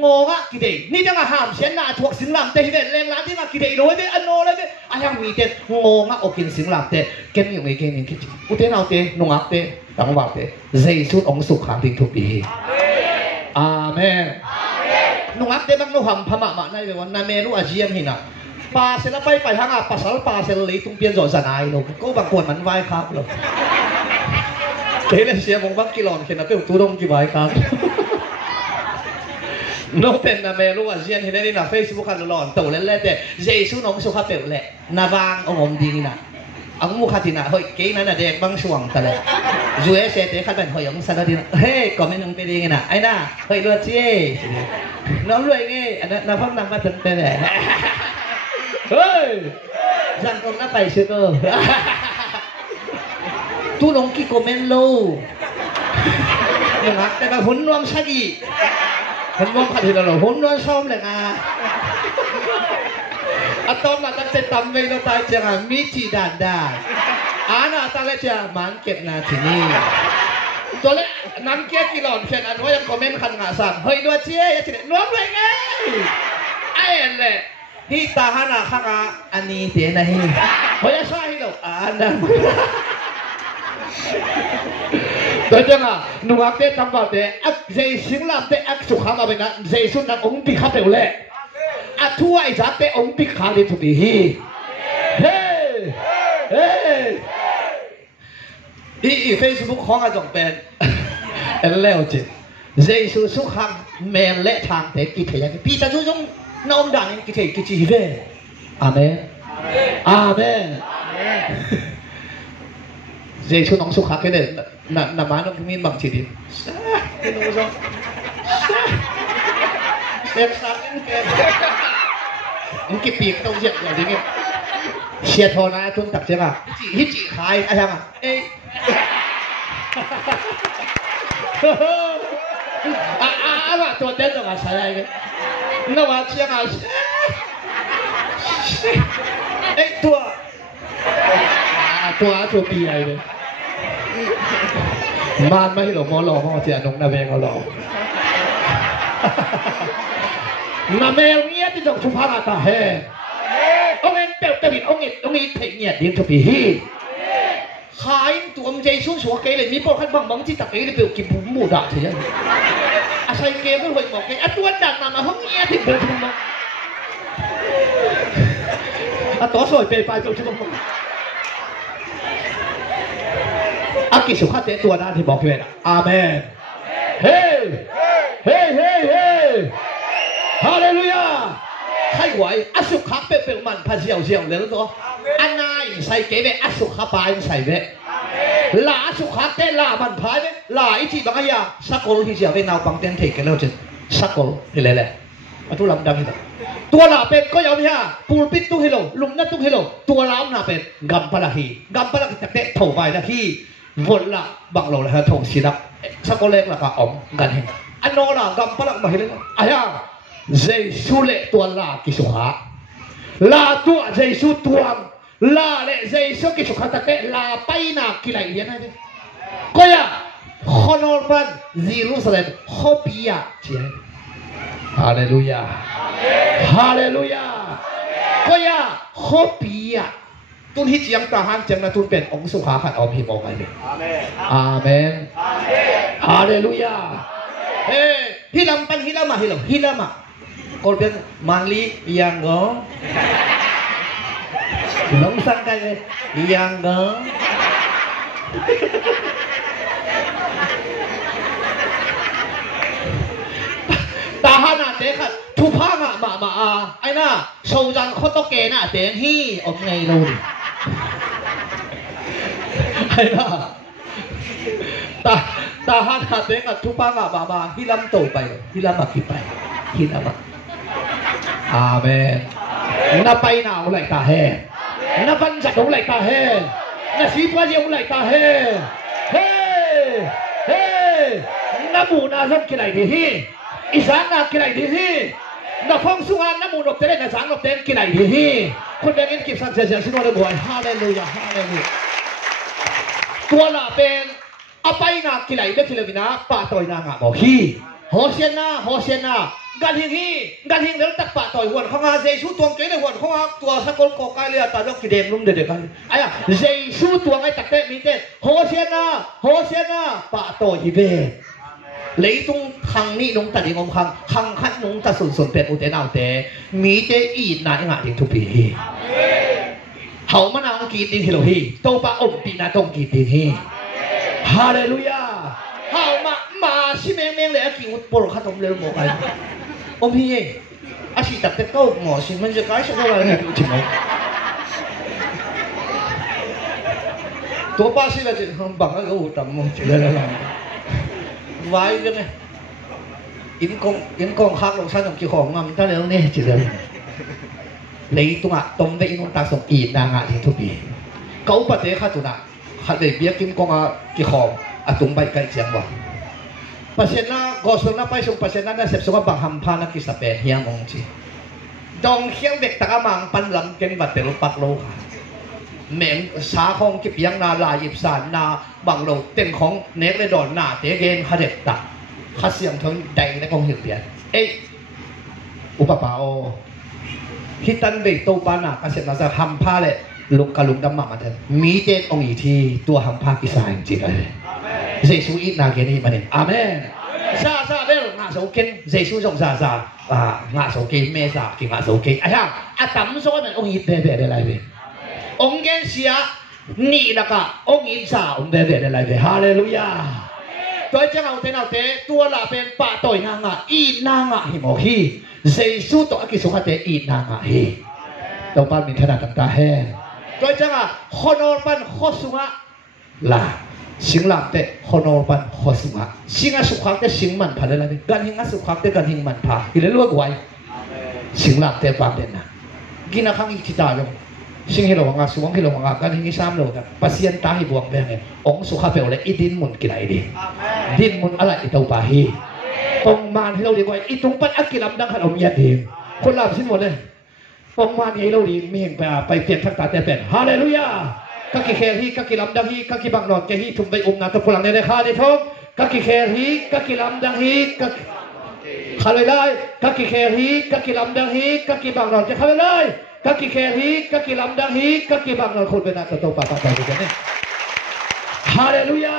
งงะกี่เดนี่จังหามเสียนหน้าถวกสิงลำเตะที่เด็ดแรงล้านที่มากี่เดโดยเดอันนอลเลยเดอันยังมีเตะงงะโอกินสิงลำเตะเก็บอยู่ในเกมนี้คิดอุเทนเอาเตะนงอักเตะตังวักเตะเจสุดองสุขังทิ้งทุกปีอาเมนนงอักเตะบางนหำพม่าในวันนั้นเมรุอาเจียมหินะปาเสร็จแล้วไปทางอ่ะปัสสาวะปาเสร็จเลยตุ้งเปลี่ยนจอดสนายลงก็บางคนมันไหวครับเลยเฮ้ยเสียมงบังกิโลนเขียนนะเป็นตู้ดงกี่ใบครับน้องเป็นนะเมรู้ว่าเชียนเห็นได้นะเฟซบุ๊กขันหลอนตัวเล่นๆแต่เจสุน้องสุขภาพแหละนาบางองค์ดีนี่นะอังมุขตินะเฮ้ยเก๋นั่นน่ะเด็กบางช่วงแต่เลยจูเอเซเตขัดเป็นหอยองสันดีนะเฮ้ยก็ไม่น้องเป็นยังไงนะไอ้น่ะเฮ้ยรวยเจ้น้องรวยไงอันนั้นน้าพังนำมาถึงแต่ไหนเฮ้ยจังกงน่าไปชื่อก็ตู้น้องกี่คอมเมนต์โลอย่างนั้นแต่แบบหุ่นนวมชักอีหุ่นนวมขัดหินเราหุ่นนวมชอบเลยนะอะตอมน่ะตั้งแต่ตั้มไปเราตายจังมีจีด่านได้น่ะตั้งแต่จะมันเก็บนาทีนี้ตัวเล็กน้ำเกี้ยกี่หลอดเช่นอันว่ายังคอมเมนต์ขันงาสั่งเฮ้ยด้วยเจ๊ยังจะนวมเลยไงไอ้แหละที่ตาหน้าข้างอันนี้เดี๋ยวนะฮีเฮ้ยใช่เหรอนั่นตัวจังอ่ะหนุ่มอักเตะทำแบบเตะอักเจสิงลาเตะอักสุขามาเป็นนะเจสุนักองค์ปีข้าเตะเลยอัทั่วไอ้จัดเตะองค์ปีข้าเลยทุกทีเฮ้อีเฟซบุ๊กของอาจงเป็นแล้วจิเจสุสุขังแมนและทางเตะกิเทียนพี่จะช่วยจงน้อมดังกิเทียนกิจิเวอาเมนอาเมนเจสุน้องสุขาแค่เนี่ยน้ำมันน้องมีบางทีดิเป็นโอ้โหเซ็กซ์นั่นเองมึงกี่ปีก็ต้องเจ็บอย่างนี้เชียร์ทอนะทุนตักใช่ป่ะฮิจิขายอะไรอ่ะว่าตัวเด่นตัวอะไรใช่ไหมนั่นว่าเชียร์ตัว ตัวตัวปีไอ้เลยบ้านไม่หลงมอหลอกมอเสียนงนาเวงเอาหลอกนาเมลเงี้ยที่ต้องชุพาราตาเฮองเอ็นเปลตบิดองเอ็นเทเงียดิ้งทุปีฮีขายตัวมันใจชุ่มชัวเกเลยมีพวกขันบังบังที่ตักเกเลยเปลกินบุ้มหมูด่าเฉยๆอาศัยเกมก็หวยบอกเกยตัวดังมาห้องเงี้ยที่เปลชุมบังตัวสวยเปลไปเปลชุมบังอากิสุขะเตตัวนั้นที่บอกเวนะอาเมนเฮ้เฮ้เฮ้เฮ้ฮาเลลูยาใครไหวอาสุขะเปลมันพาเสียวเลยตัวอันนายใส่เกเวอาสุขะปายใส่เวลาอาสุขะเตลามันพายเวลาอีจีบางอย่างสักคนที่เสียวเวนาวปังเต็นเทกันแล้วจะสักคนนี่แหละมาทุลำดังนี่ตัวลาเป็นก็ยาวนี่ฮะปูปิดตุ้งฮิโลลุมนัดตุ้งฮิโลตัวลามนาเป็นกัมปะละฮีตักเตะเท่าไปนะฮีวนละบังโลละฮะทงสีดักสักคนเล็กละก็อมกันเห็นอันโนละกัมปะละมาเห็นเลยอายาเจสุเลตัวลากิสุขะลาตัวเจสุตัวลาเลเจสุกิสุขะตักเตะลาไปนากิไลเลียนอะไรก็ยาฮอนอร์บันเยรูซาเล็มฮอปิยาเจียฮาเลลูยาฮาเลลูยาก็ยาฮอปิยาตุนฮิตยังตาหันจังนะตุนเป็นองค์สุขาขัดอมหิมออกไปเลยอาเมนฮาเลลูยาเฮ้ฮิลามปันฮิลามาคนเป็นมันลียังเงาหลงสังกันเลยยังเงาตาหันเด็กขัดทุพางะมาไอ้น่ะโซจังโคตเกน่ะเต็งฮีอมไงลูกไอ้น่ะตาหันเด็กขัดทุพางะมาฮิลามโตไปฮิลามมาคิดไปฮิลามอาเมนน่าไปหนาวไหลตาแห่น่าบันจัดไหลตาแห่น่าสีฟ้าเยี่ยมไหลตาแห่เฮ้น่าบูน่าสักกี่ไหลดีฮีอีสานน่ากี่ไหลดีฮีน่าฟังสุวรรณน่าบูนกเตะน่าสานนกเตะกี่ไหลดีฮีคนเดียวกันกิบสันเสียงสิโนเลยบ่อยฮาเลลูยาตัวละเป็นอภัยน่ากี่ไหลเด็กกี่ไหลนะป่าต่อยน่างะบอกฮีโฮเซียนากันหิงเดินตักป่าต่อยหัวเขามาเจชูตัวเกยในหัวเขามาตัวสกุลโกกายเลยตาดอกกิเดมลุ่มเด็กกันไอ้เจชูตัวไอ้ตักเตะมีเตะโฮเซียนาป่าต่อยเบเลยตรงทางนี้ลงตัดงมคังขันลงตัดส่วนเป็นอุเทนเอาเตะมีเตะอีนายงาถึงทุกปีเขามานางกีดินฮิโลฮีโตปะอมปีนาตงกีดินฮีฮาเลลูยาเขามาชิเมงเลยกิวปลุกขัดตมเลยหมดไปอมพี่อาชีพตัดเตะก็หมอชิมันจะกลายเป็นอะไรเนี่ยจริงไหมตัวป้าสิละจะทำบังก็อุตมงเลยละไว้ยังไงอินกงฮักลงชั้นของกี่ของมันตั้งแต่ตรงนี้จีเลยเลยตรงอ่ะตรงไปอินกงตาส่งอีนางอ่ะที่ทุกปีเขาปฏิเสธข้าจุน่ะขัดเลยเบี้ยกินกงอ่ะกี่ของอ่ะตรงใบไก่เจียงวะภาษาหน้าก็ส่งหน้าไปส่งภาษาหน้าได้เสพสุขบังฮัมพานักกิสเปเฮียมงจีดองเขียงเด็กตะกมังปันลำเก่งบัดเตลุปักโลค่ะเหม็นสาของกิบยังนาลายยิบสานนาบังโลเต็มของเนกเลยดอนหน้าเตะเกนขเด็กตักขเสียงทั้งใดในกองเหี่ยวเปียนอุปป่าโอฮิตันเบกโตปานาเกษตรนาจะฮัมพาเลยลุกกะลุกดำมาเถอะมีเจนองอีทีตัวฮัมพากิสายจริงเลยเจสุอินาเกนี่มันเองอาเมนซาเบลงาโซเกนเจสุจงซางาโซเกนเมซากิงาโซเกนอ่ะยังอาตัมโซมันองอีเบเบได้ไรเบองเกนเสียนี่ละก็องอีซาองเบเบได้ไรเบฮาเลลูยาตัวเจ้าเอาเทนเอาเตตัวละเป็นป่าต่อยนางะอีนางะหิโมฮีเจสุตัวกิสุขะเตอีนางะฮีตัวปั้นมีขนาดต่างๆแห่ตัวเจ้าฮอนอร์ปันฮอสุงะละสิงหลังเตะฮอนอร์ปันฮอสุงะสิงห์สุขังเตสิงมันพาเลยนะกันหิงสุขังเตกันหิงมันพาอีเลลวกไว้สิงหลังเตฟังเด่นนะกินอาคังอีกที่ตายงสิงห์ฮิโรวังสุวังฮิโรวังกันหิงซ้ำโลกันปัสยันตาฮิบวงเป็นไงองสุขะเปลเลยอีดินมุนกินอะไรดีดินมุนอะไรอีตัวปาฮีปงมานให้เราดีกว่าอีตรงปันอักกิลำดังขันอมยัดเองคนลาบสิ้นหมดเลยปงมานให้เราดีมีเห็นไปเปลี่ยนทักตาแต่เป็นฮาเลลูยา กะกิเคฮีกะกิลำดังฮีกะกิบังนอนแกฮีทุมไปนาตะพลังในค่าได้ทบกะกิเคฮีกะกิลำดังฮีกะขาเลยได้กะกิเคฮีกะกิลำดังฮีกะกิบังนอนจะขาเลยได้กะกิเคฮีกะกิลำดังฮีกะกิบังนอนคนเป็นนาตะโตปะปะไปกันเนี่ยฮาเลลูยา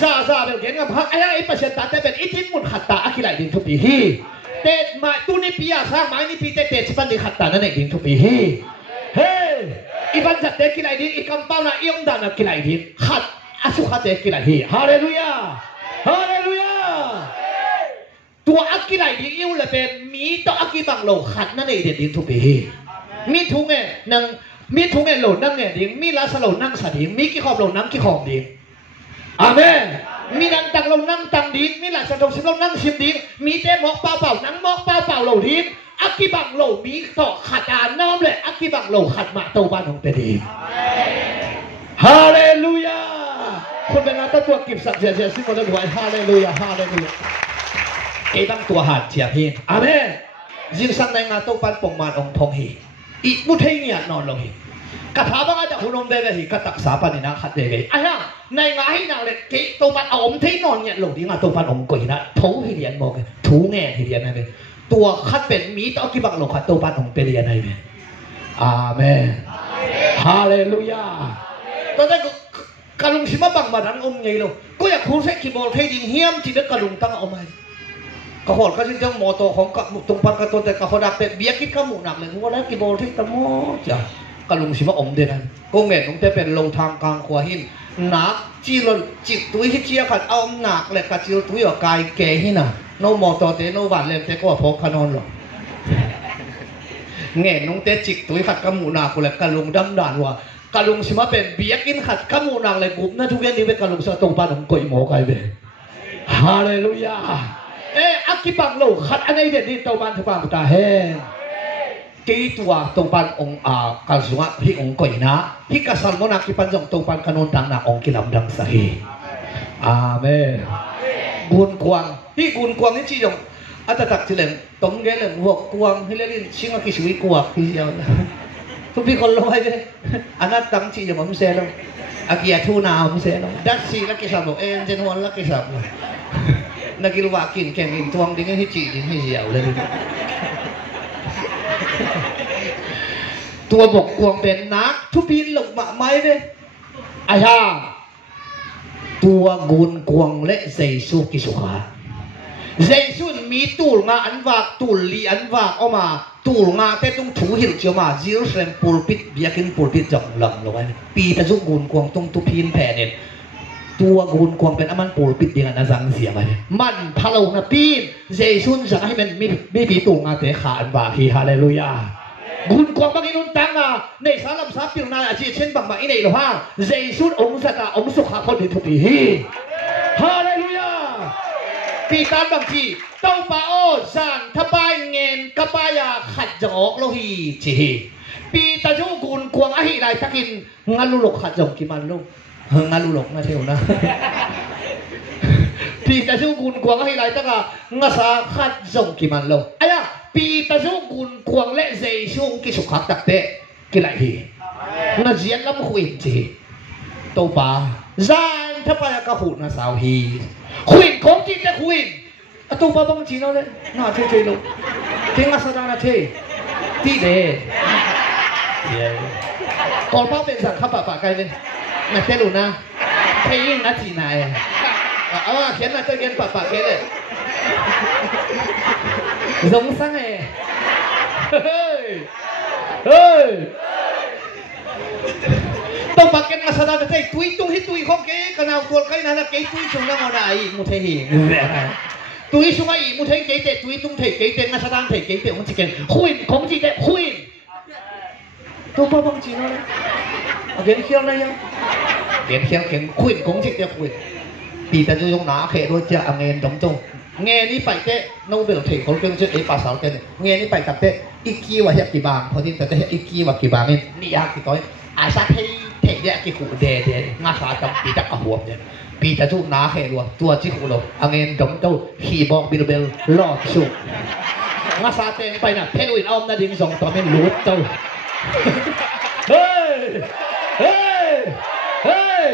ซาเบลเกนกับไอ้ประเสริฐแต่เป็นอิทิมุนขัดตาอคิไลดินทุปีฮีเตดมาตุนิปิยาสร้างไม้นี่ปีเตสปันดิขัดตานั่นเองดินทุปีฮีเฮ้อีบันจัดเตกิไลดินอีกำเป้านะอีองดานะกิไลดินขัดอสุขเตกิไลฮีฮาเลลูยาตัวอคิไลดินอิ่วเลยเป็นมีต่ออคิบังโลขัดนั่นเองดินทุปีฮีมีทุงเงนังมีทุงเงโลนั่งเงดิงมีลาสโลนั่งสะดิงมีกี่ขอบโลนั่งกี่ขอบดิงอาเมนมีนังตังเรานั่งตังดิงมีหลายสะดงสิเรานั่งชิมดิงมีเต้หมอกเปล่านั่งหมอกเปล่าเราดิงอักกิบังโลมีต่อขัดอ่านน้อมเลยอักกิบังโลขัดมาโตบ้านของเตดีฮาเลลูยาคนเป็นนักตัวกิบสักเสียสิคนละหน่วยฮาเลลูยาไอ้ตั้งตัวหัดเฉียบเพียงอาเมนยิ่งสั่งในงานโตบ้านปงมานองพงฮีอีมุทเงียนอนลงฮีกระถาบ้างอาจจะหุ่นอมเดเลยกระตักสาปนินะขัดเดเลยไอ้ห่าในงานให้นางเลยเกตตัวปันอมที่นอนเนี่ยหลงดีงานตัวปันอมกุยนะทูให้เรียนบอกเลยทูแง่ให้เรียนนั่นเลยตัวขัดเป็นมีต่อกี่บังหลงขัดตัวปันอมไปเรียนอะไรเนี่ยอาเมนฮาเลลูยาตอนนั้นกะลุงชิมาบังมาดันอมไงลูกก็อยากคูเซ็กคีโบเทดินเฮียมจีนกะลุงตั้งอมไงกระหอดก็จึงมอโตของกะตรงปันกระตัวแต่กระหอดเป็ดเบี้ยคิดขมุหนักเลยงัวแล้วคีโบที่ตะโมจ้ะกะลุงสิมาอมเดนันก็เงินของเตเป็นลงทางกลางขวาหินหนักจีรนจิตตุ้ยที่เชียขัดเอาหนักเลยกัดจีรตุ้ยออกกายแก่หิน่ะโนมอตอเตโนวันเลยเตก็พอขนอนหรอกเงินของเตจิตตุ้ยขัดกะมูนากูเลยกะลุงดำด่านว่ากะลุงสิมาเป็นเบียกินขัดกะมูนาเลยบุบนั่นทุกอย่างนี้เป็นกะลุงสะตรงปานของกุยหมอไก่เบฮาเลลูยาอักกิบังโลขัดอันไหนเด็ดดีตัวบ้านทุกบ้านตาแห้งที่ตัวตรงปันองกันสุงะที่องก่อยนะที่กษัตริย์มนักที่ปันจงตรงปันขนนต่างนะองกิลำดังสหีอาเมนบุญกวางที่บุญกวางนี่จีจงอัตตักจิเลงตรงเกลังหัวกวางให้เล่นชิงว่ากิสวิกวางที่เดียวทุกพี่คนลอยเลยอันนั้นตั้งจีจงผมเสียแล้วอากิยาทูนาผมเสียแล้วดัชซีลักกิสับเอ็นเจนวันลักกิสับนักกิลวากินแข่งกินทวงดิ้งให้จีดิ้งให้เดียวเลยตัวบกกวงเป็นนักทุพินหลงมาไม่เลยอาฮาตัวกุนกวงและเจสุกิสุขาเจสุนมีตูลงาอันวากตูลลีอันวากออกมาตูลงาแต่ต้องถูหิลเจียวมาจิลเซมปูลปิดเบียกินปูลปิดจังหลังลงไปปีแต่สุกุนกวงต้องทุพินแผ่เนี่ยตัวกุนกวงเป็นอมันปูลปิดอย่างนั้นสังเสียไปมันพะโลนะปีนเจสุนจะให้มันมีปีตูลงาแต่ขาอันวากฮีฮาเลลูยากุนกวงบางอินุนตังอ่ะในสารพัดปีนาอาชีพเช่นบางอินในหลวงเจสุนองค์สักองค์สุขาคนที่ทุกปีฮีฮาเลลูยาปีการบางทีเต้าปาโอสันทบายเงินกบายาขัดจอกโลหีจีปีตาจูกุนกวงอาหิไรทักินงานลุลกขัดจอกกี่มันลูกงานลุลกมาเที่ยวนะปีตาจูกุนกวงอาหิไรทักงาสาขัดจอกกี่มันลูกไอ้ยะปีตาจูกุนกวงเละเจซุงกิสุขัดตักเตะกี่ไรฮีน่าเจียนล้ำขุยจีเต้าปาจันทบายากระหุ่นน่าสาวฮีขุยของจริงแต่ขุยตัวบ้าบังจีนเอาเลยน่าเท่ๆลูกเท่งอาสาน่าเท่ที่เด็ดก่อนพ่อเป็นสังขับปะไกลเลยน่าเท่ลูกนะเท่ยิ่งน่าจีนายเขียนน่าจะเขียนปะเขียนเลยสงสัยเฮ้ยต้องปักกันอาสาน่าเท่ตุยตุ้งฮิตุยของเก๋ขนาดตัวใครนั่นละเก๋ตุยชงยังเอาได้มุเทหิตุยชงไอ้มุเทเก๋เตตุยตุ้งเทเก๋เตอาสาน่าเทเก๋เตของจีนคุยของจีนเตคุยตัวบ้าบังจีนเอาเลยเขียนเขียนอะไรยังเขียนคุยของจีนเตคุยปีแต่จะยงหนาเขตด้วยจะเงินดมจงเงินนี้ไปเตะโนเบลเทคคนเก่งจะไอ้ภาษาเตะเงินนี้ไปกับเตะอีกกี่ว่าเฮียกี่บางพอที่แต่อีกกี่ว่ากี่บางนี่ยากกี่ต้อยอาซาเทเนี่ยกี่ขู่เดงาสาจำปีตะกระหัวเนี่ยปีตะจุนาเขรัวตัวจิขุโลเงินดมเจ้าขี่บอกบิลเบลลอดสุกงาสาเตงไปน่ะเพลุยอ้อมนาดิงส่งต่อเป็นรูดเจ้าเฮ้ย เฮ้ย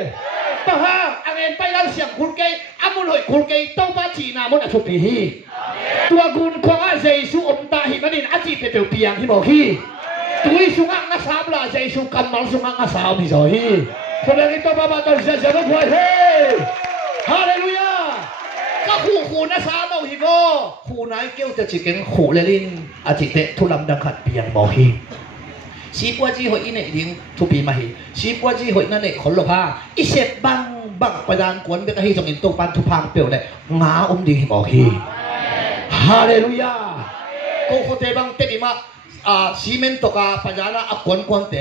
ปะฮะอังเอ็นไปแล้วเสียงคุณเกย์อามุนหอยคุณเกย์ต้องปาจีนามุนอสุปีฮีตัวคุณของอาเจสุอมตาหิมันดินอาจีเปเปเปียงฮิบอกฮีตัวสุงังอาสาบลาเจสุกำมังสุงังอาสาบิโซฮีคนนี้ต้องมาตอนเสียเสียไม่พอเฮ้ฮาเลลูยาก็ขู่นะสาเราฮิโก้ขู่นายเกี่ยวจะจิเก่งขู่เลลินอาจิเตทุลำดังขัดเปียงบอกฮีชีปัวจีหอยเนี่ยดิ้งทุปีมาฮีชีปัวจีหอยนั่นเนี่ยคนละพาอิเสบบังประดานกวนเบกฮีจงอินโตปันทุพังเปียวเลยงาดิ้งบอกฮีฮาเลลูยาโกโคเตบังเตปิมาซีเมนต์ตกาปัญญาละกวนเต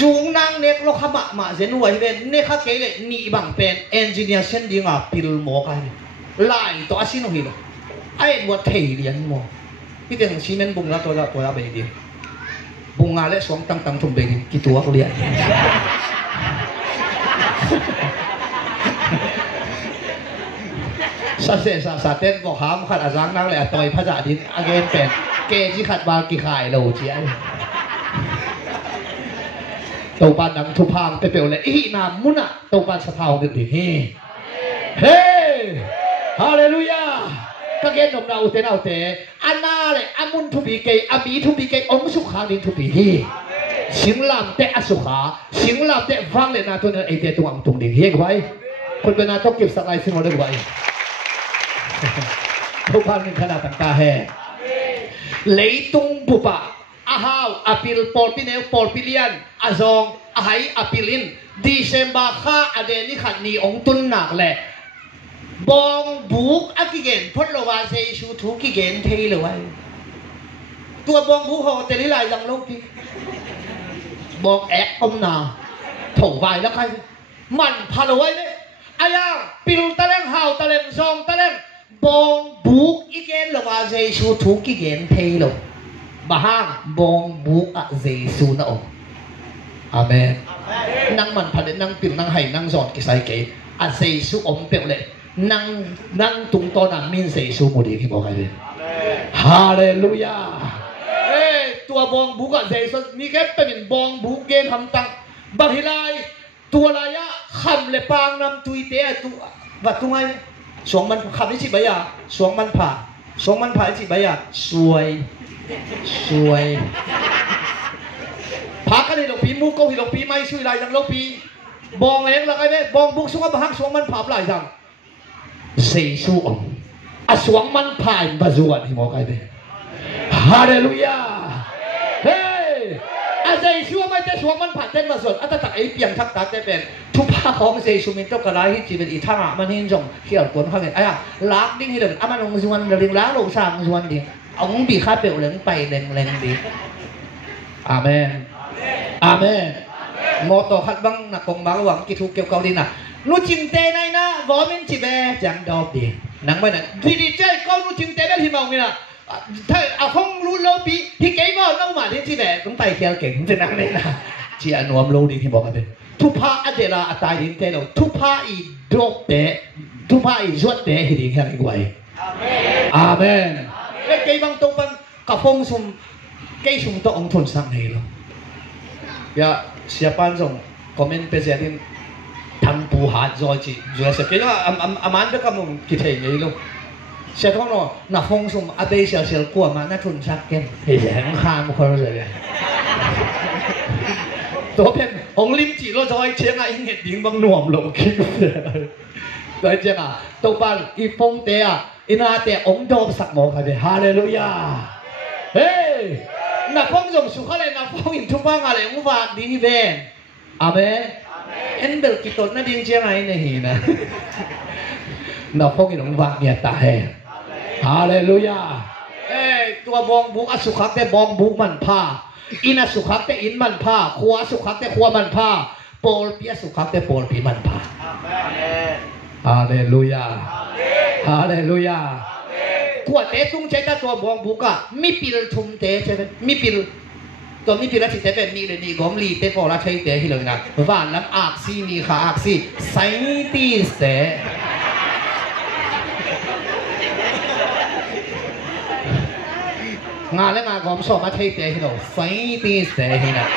ยุงนางเน็กโลขมาเจนวยเป็นเนคาเกลนี่บังเป็นเอนจิเนียร์เช่นดิ้งปิลโมกันไล่ตัวอาศิโนฮิโลไอ้บัวเทียนโมที่เป็นซีเมนต์บุงละตัวละเบดีบุงงาเละสองตั้งทุ่มเบดีกี่ตัวเขาเรียกซาเซซาเต้นก็หามขัดอาจารย์นั่งเลยต่อยพระจ่าดินอเกนเป็นเกจิขัดบากี่ขายเราเจียตัวปานนังทุพามเปเปลเลยอีนามุนะตัวปานสะเทาดึกดิเฮ้ฮาเลลูยาก็เกณฑ์นมเราเตนเอาเตอันน่าเลยอามุนทุบีเกยอาบีทุบีเกยอมสุขาดินทุบีฮีสิงลำเตอสุขาสิงลำเตฟังเลยนะตัวนั้นไอเตตัวอังตุงดิ่งเฮียไว้คนเป็นนาต้องเก็บสักลายสิ่งเราได้ไว้ทุกพันเป็นขนาดต่างๆแห่เลยตุงบุปะอาฮาวอาปิลปอลปิเนลปอลปิเลียนอาซองอาไฮอาปิลินดิเซมบาค่าอเดนิขัดนีองตุนหนักแหละบองบุกอากิเกนพลวาเซชูทุกิเกนเทเลยไว้ตัวบองบุกเขาเตลิลายยังโลกีบองแอกอมนาโถไว้แล้วใครมันพาลไว้เลยอายาปิลตะเลงฮาวตะเลงซองตะเลงบองบุกอีเกนลวาเซชูทุกิเกนเทเลยบ้างบองบุกอาเซซูนะองอาเมนนั่งมันพันนั่งปิลนั่งไห้นั่งซอนกิไซเกอาเซซูอมเปลเลยนั่งตุงตอนนั้นมินเซซูโมดีที่บอกกันเลยฮาเลลูยาตัวบองบุกอาเซซูนี่แค่เป็นบองบุกเกนทำตังบางทีไรตัวระยะคำเลยปางนำตุยเตะตัววัดตรงไงสวงมันคำนี้สิบใบยาสวงมันผ่าสิบใบยาสวยพักกันในหลวงปีมูกเขาหิหลวงปีไม่ช่วยไรยังหลวงปีบองเองละไงเนี่ยบองบุกสวงมันพักสวงมันผ่าหลายจังเซซูอมสวงมันผ่าบาจวนที่มองกันเลยฮาเลลูยาเฮ้เซซูไม่ได้สวงมันผ่าเต้นมาส่วนแต่ตักไอเปียงทักตาจะเป็นทุกภาคของเซซูมันต้องกระไรที่จีเป็นอีท่ามันหินจงเขี่ยวกวนข้างในไอ้ลักดิ้งให้เลยมันลงส่วนเรื่องล้างลงสร้างส่วนดิ้งเอางบีข้าเปลวเหลืองไปแรงดีอาเมนโมโตขัดบังนักกงบางหวังกิทุกเกี่ยวกับดินน่ะนู้จิงเตนายนะวอมินจิเบจังดอกดีนังไปนั่นดีเจ้าก็นู้จิงเตนได้ที่มองนี่นะถ้าเอาห้องรู้โลปีที่เก๋ก็น้องมาที่จิเบต้องไปเกี่ยวเก่งจะนั่งเลยนะเจียนวมโลดีที่บอกกันเลยทุพาอเดลาอัตายดินเตโลทุพาอีดอกเตทุพาอีจวดเตให้ดีแค่ไหนกว่าอาเมนเก๋บางตรงมันกับฟงซุ่มเก๋ซุ่มต้ององค์ทนสังเหรอย่าsiapa yang komen pesetin tanpa hajat juga sekian aman tu kamu kita ini lo saya tahu no nak fongsum ada sel kuat mana tun sakit yang ham kalau saja tu pen orang lim ji lo jauh ciang ah ingat ding bang nuam lo kiri dah ciang ah tu pan ifong teh ina teh om dom sak mau kade haleluya hey nak fongsum suka le nak fongin tu bang ale umwak di ben amen endel kita na ding ciang ai ni na nak fongin umwak ni tak hai haleluyaตัวบองบุกอสุขักแต่บองบุกมันผ้าอินอสุขักแต่อินมันผ้าขัวอสุขักแต่ขัวมันผ้าโปลปีอสุขักแต่โปลปีมันผ้าฮาเลลูยาฮาเลลูยาขวดเตะตุ้งใจแต่ตัวบองบุกอะมีปิลทุมเตะใช่ไหมมีปิลตัวมีปิลแล้วที่เตะเป็นนี่เลยนี่กอมลีเตะพอละใช้เตะที่เลยนะว่านน้ำอักซีมีขาอักซีไซตีเตะงานและงานของสอบมาเทเตะที่เราไฟตีเตะที่นั่น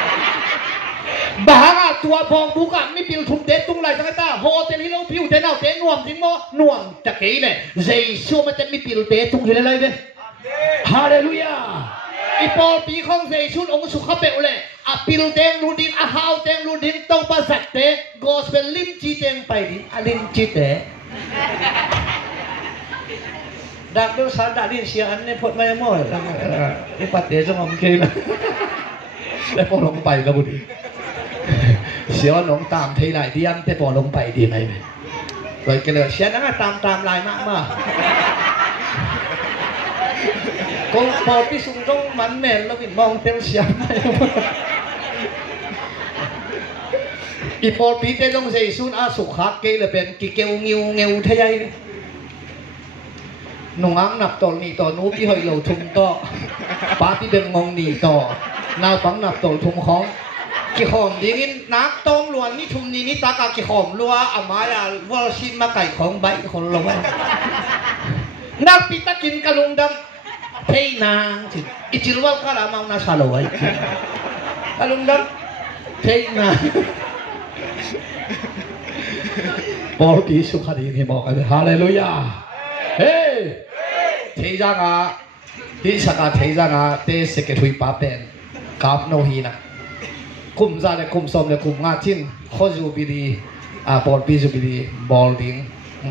บาง ตัวบองบุกะไม่ปิลทุมเดตุงไหลสังตาโฮเทลฮิโลพิวเทนเอาเตนวมจริงมั้นวมจะเกยเลยเจซูมันจะไม่ปิลเตตุงเฮเลยเว้ยฮาเลลูยาอีปอลปีของเจซูองค์สุขเปลเลยอะปิลเตงลูดินอะฮาวเตงลูดินต้องภาษาเตกอสเปลลิมจีเตงไปดินอะลิมจีเตดักดูสารดักดินเสียอันนี้พดไม่หมดไอ้ปัดเดชงอมเกยเลยแล้วพอลงไปแล้วบุตรเสียว่าลงตามเท่าไหร่ที่ยังแต่พอลงไปดีไหมเลยก็เลยเสียนั่งตามลายมากก็พอพี่สุงต้องมันแม่แล้วพี่มองเต็มเสียงอีพอพี่เต้ต้องใส่ซุนอาสุขาเกลเป็นกิเกวเงียวเท่าไหร่หนุ่งอังนับตอนนี้ตอนนู้พี่หอยเหลาทุ่งต่อป้าพี่เดินงงหนีต่อนาวปังนับตอนทุ่งของกี่หอมดีนี่นักต้องล้วนนี่ทุ่มนี้นี่ตากากี่หอมลัวอามายาวอลชินมาไก่ของใบคนละวันนักปิตากินกะลุงดำเทนางจิอิจิลวัลกะลามังนาชาลอยกะลุงดำเทนางพอปีสุขดีนี่บอกกันฮาเลลูยาเฮ้เทจังอ่ะที่สักเทจังอ่ะเตสเกตุยป้าเป็นกับโนฮีนะคุมซาเลยคุมสมเลยคุมงาทิ้งข้อจูบิดีบอลปีจูบิดีบอลดิ้ง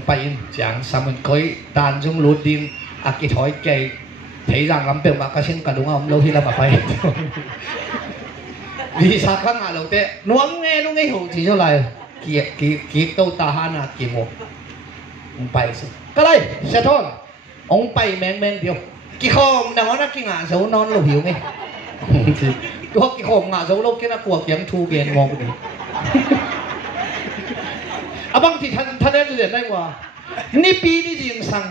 ไปอินจังสามันเคยดานจงรูดดิ้งอากิถอยเกยเทจังลำเปียกมากระชินกระดุงเอาโนฮีละมาไปวิสักข้างอ่ะเราเตะน้องเงี้ยน้องเงี้ยหูจีเท่าไรกี่โตตาฮานากี่โมไปสิก็เลยเสร็จแล้วองไปแมงเดียวกี่คอมแต่ว่านักกี่งานเสานอนหลับหิวไงตัวกี่คอมงานเสาลูกแค่นักกลัวเกียงทูเกียงมองไปบางทีท่านเรียนได้ว่านี่ปีนี่จริงสั่ง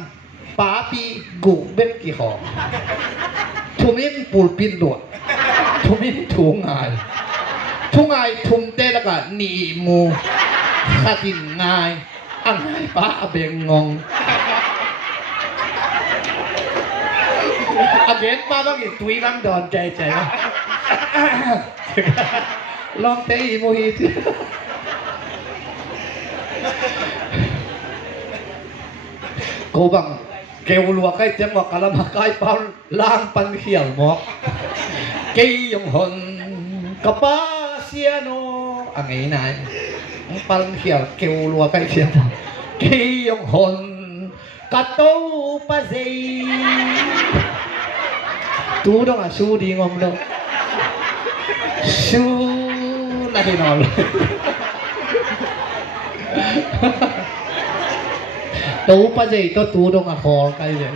ป้าปีกูเบ็ดกี่คอมทุ่มินปูปินหลวดทุ่มินทุ่งง่ายทุ่มเตะแล้วก็หนีมูสะกินง่ายอันไหนป้าเบงงงอันเห็นป้าต้องกินตุยบ้างดอนใจลองเตะอีโมฮิตกูบังเกวลัวใกล้จังหวะกะละมาใกล้เป้าล่างปันเขียวหมอกเกยยงหนกะป้าเซียโนอันไหนนายปันเขียวเกวลัวใกล้เชียงเกยยงหนกะโตปะเซตูดงอ่ะชูดีงอมเลยชูน่าจะนอนเลยตูปะเซตัวตูดงอ่ะคอใกล้เลย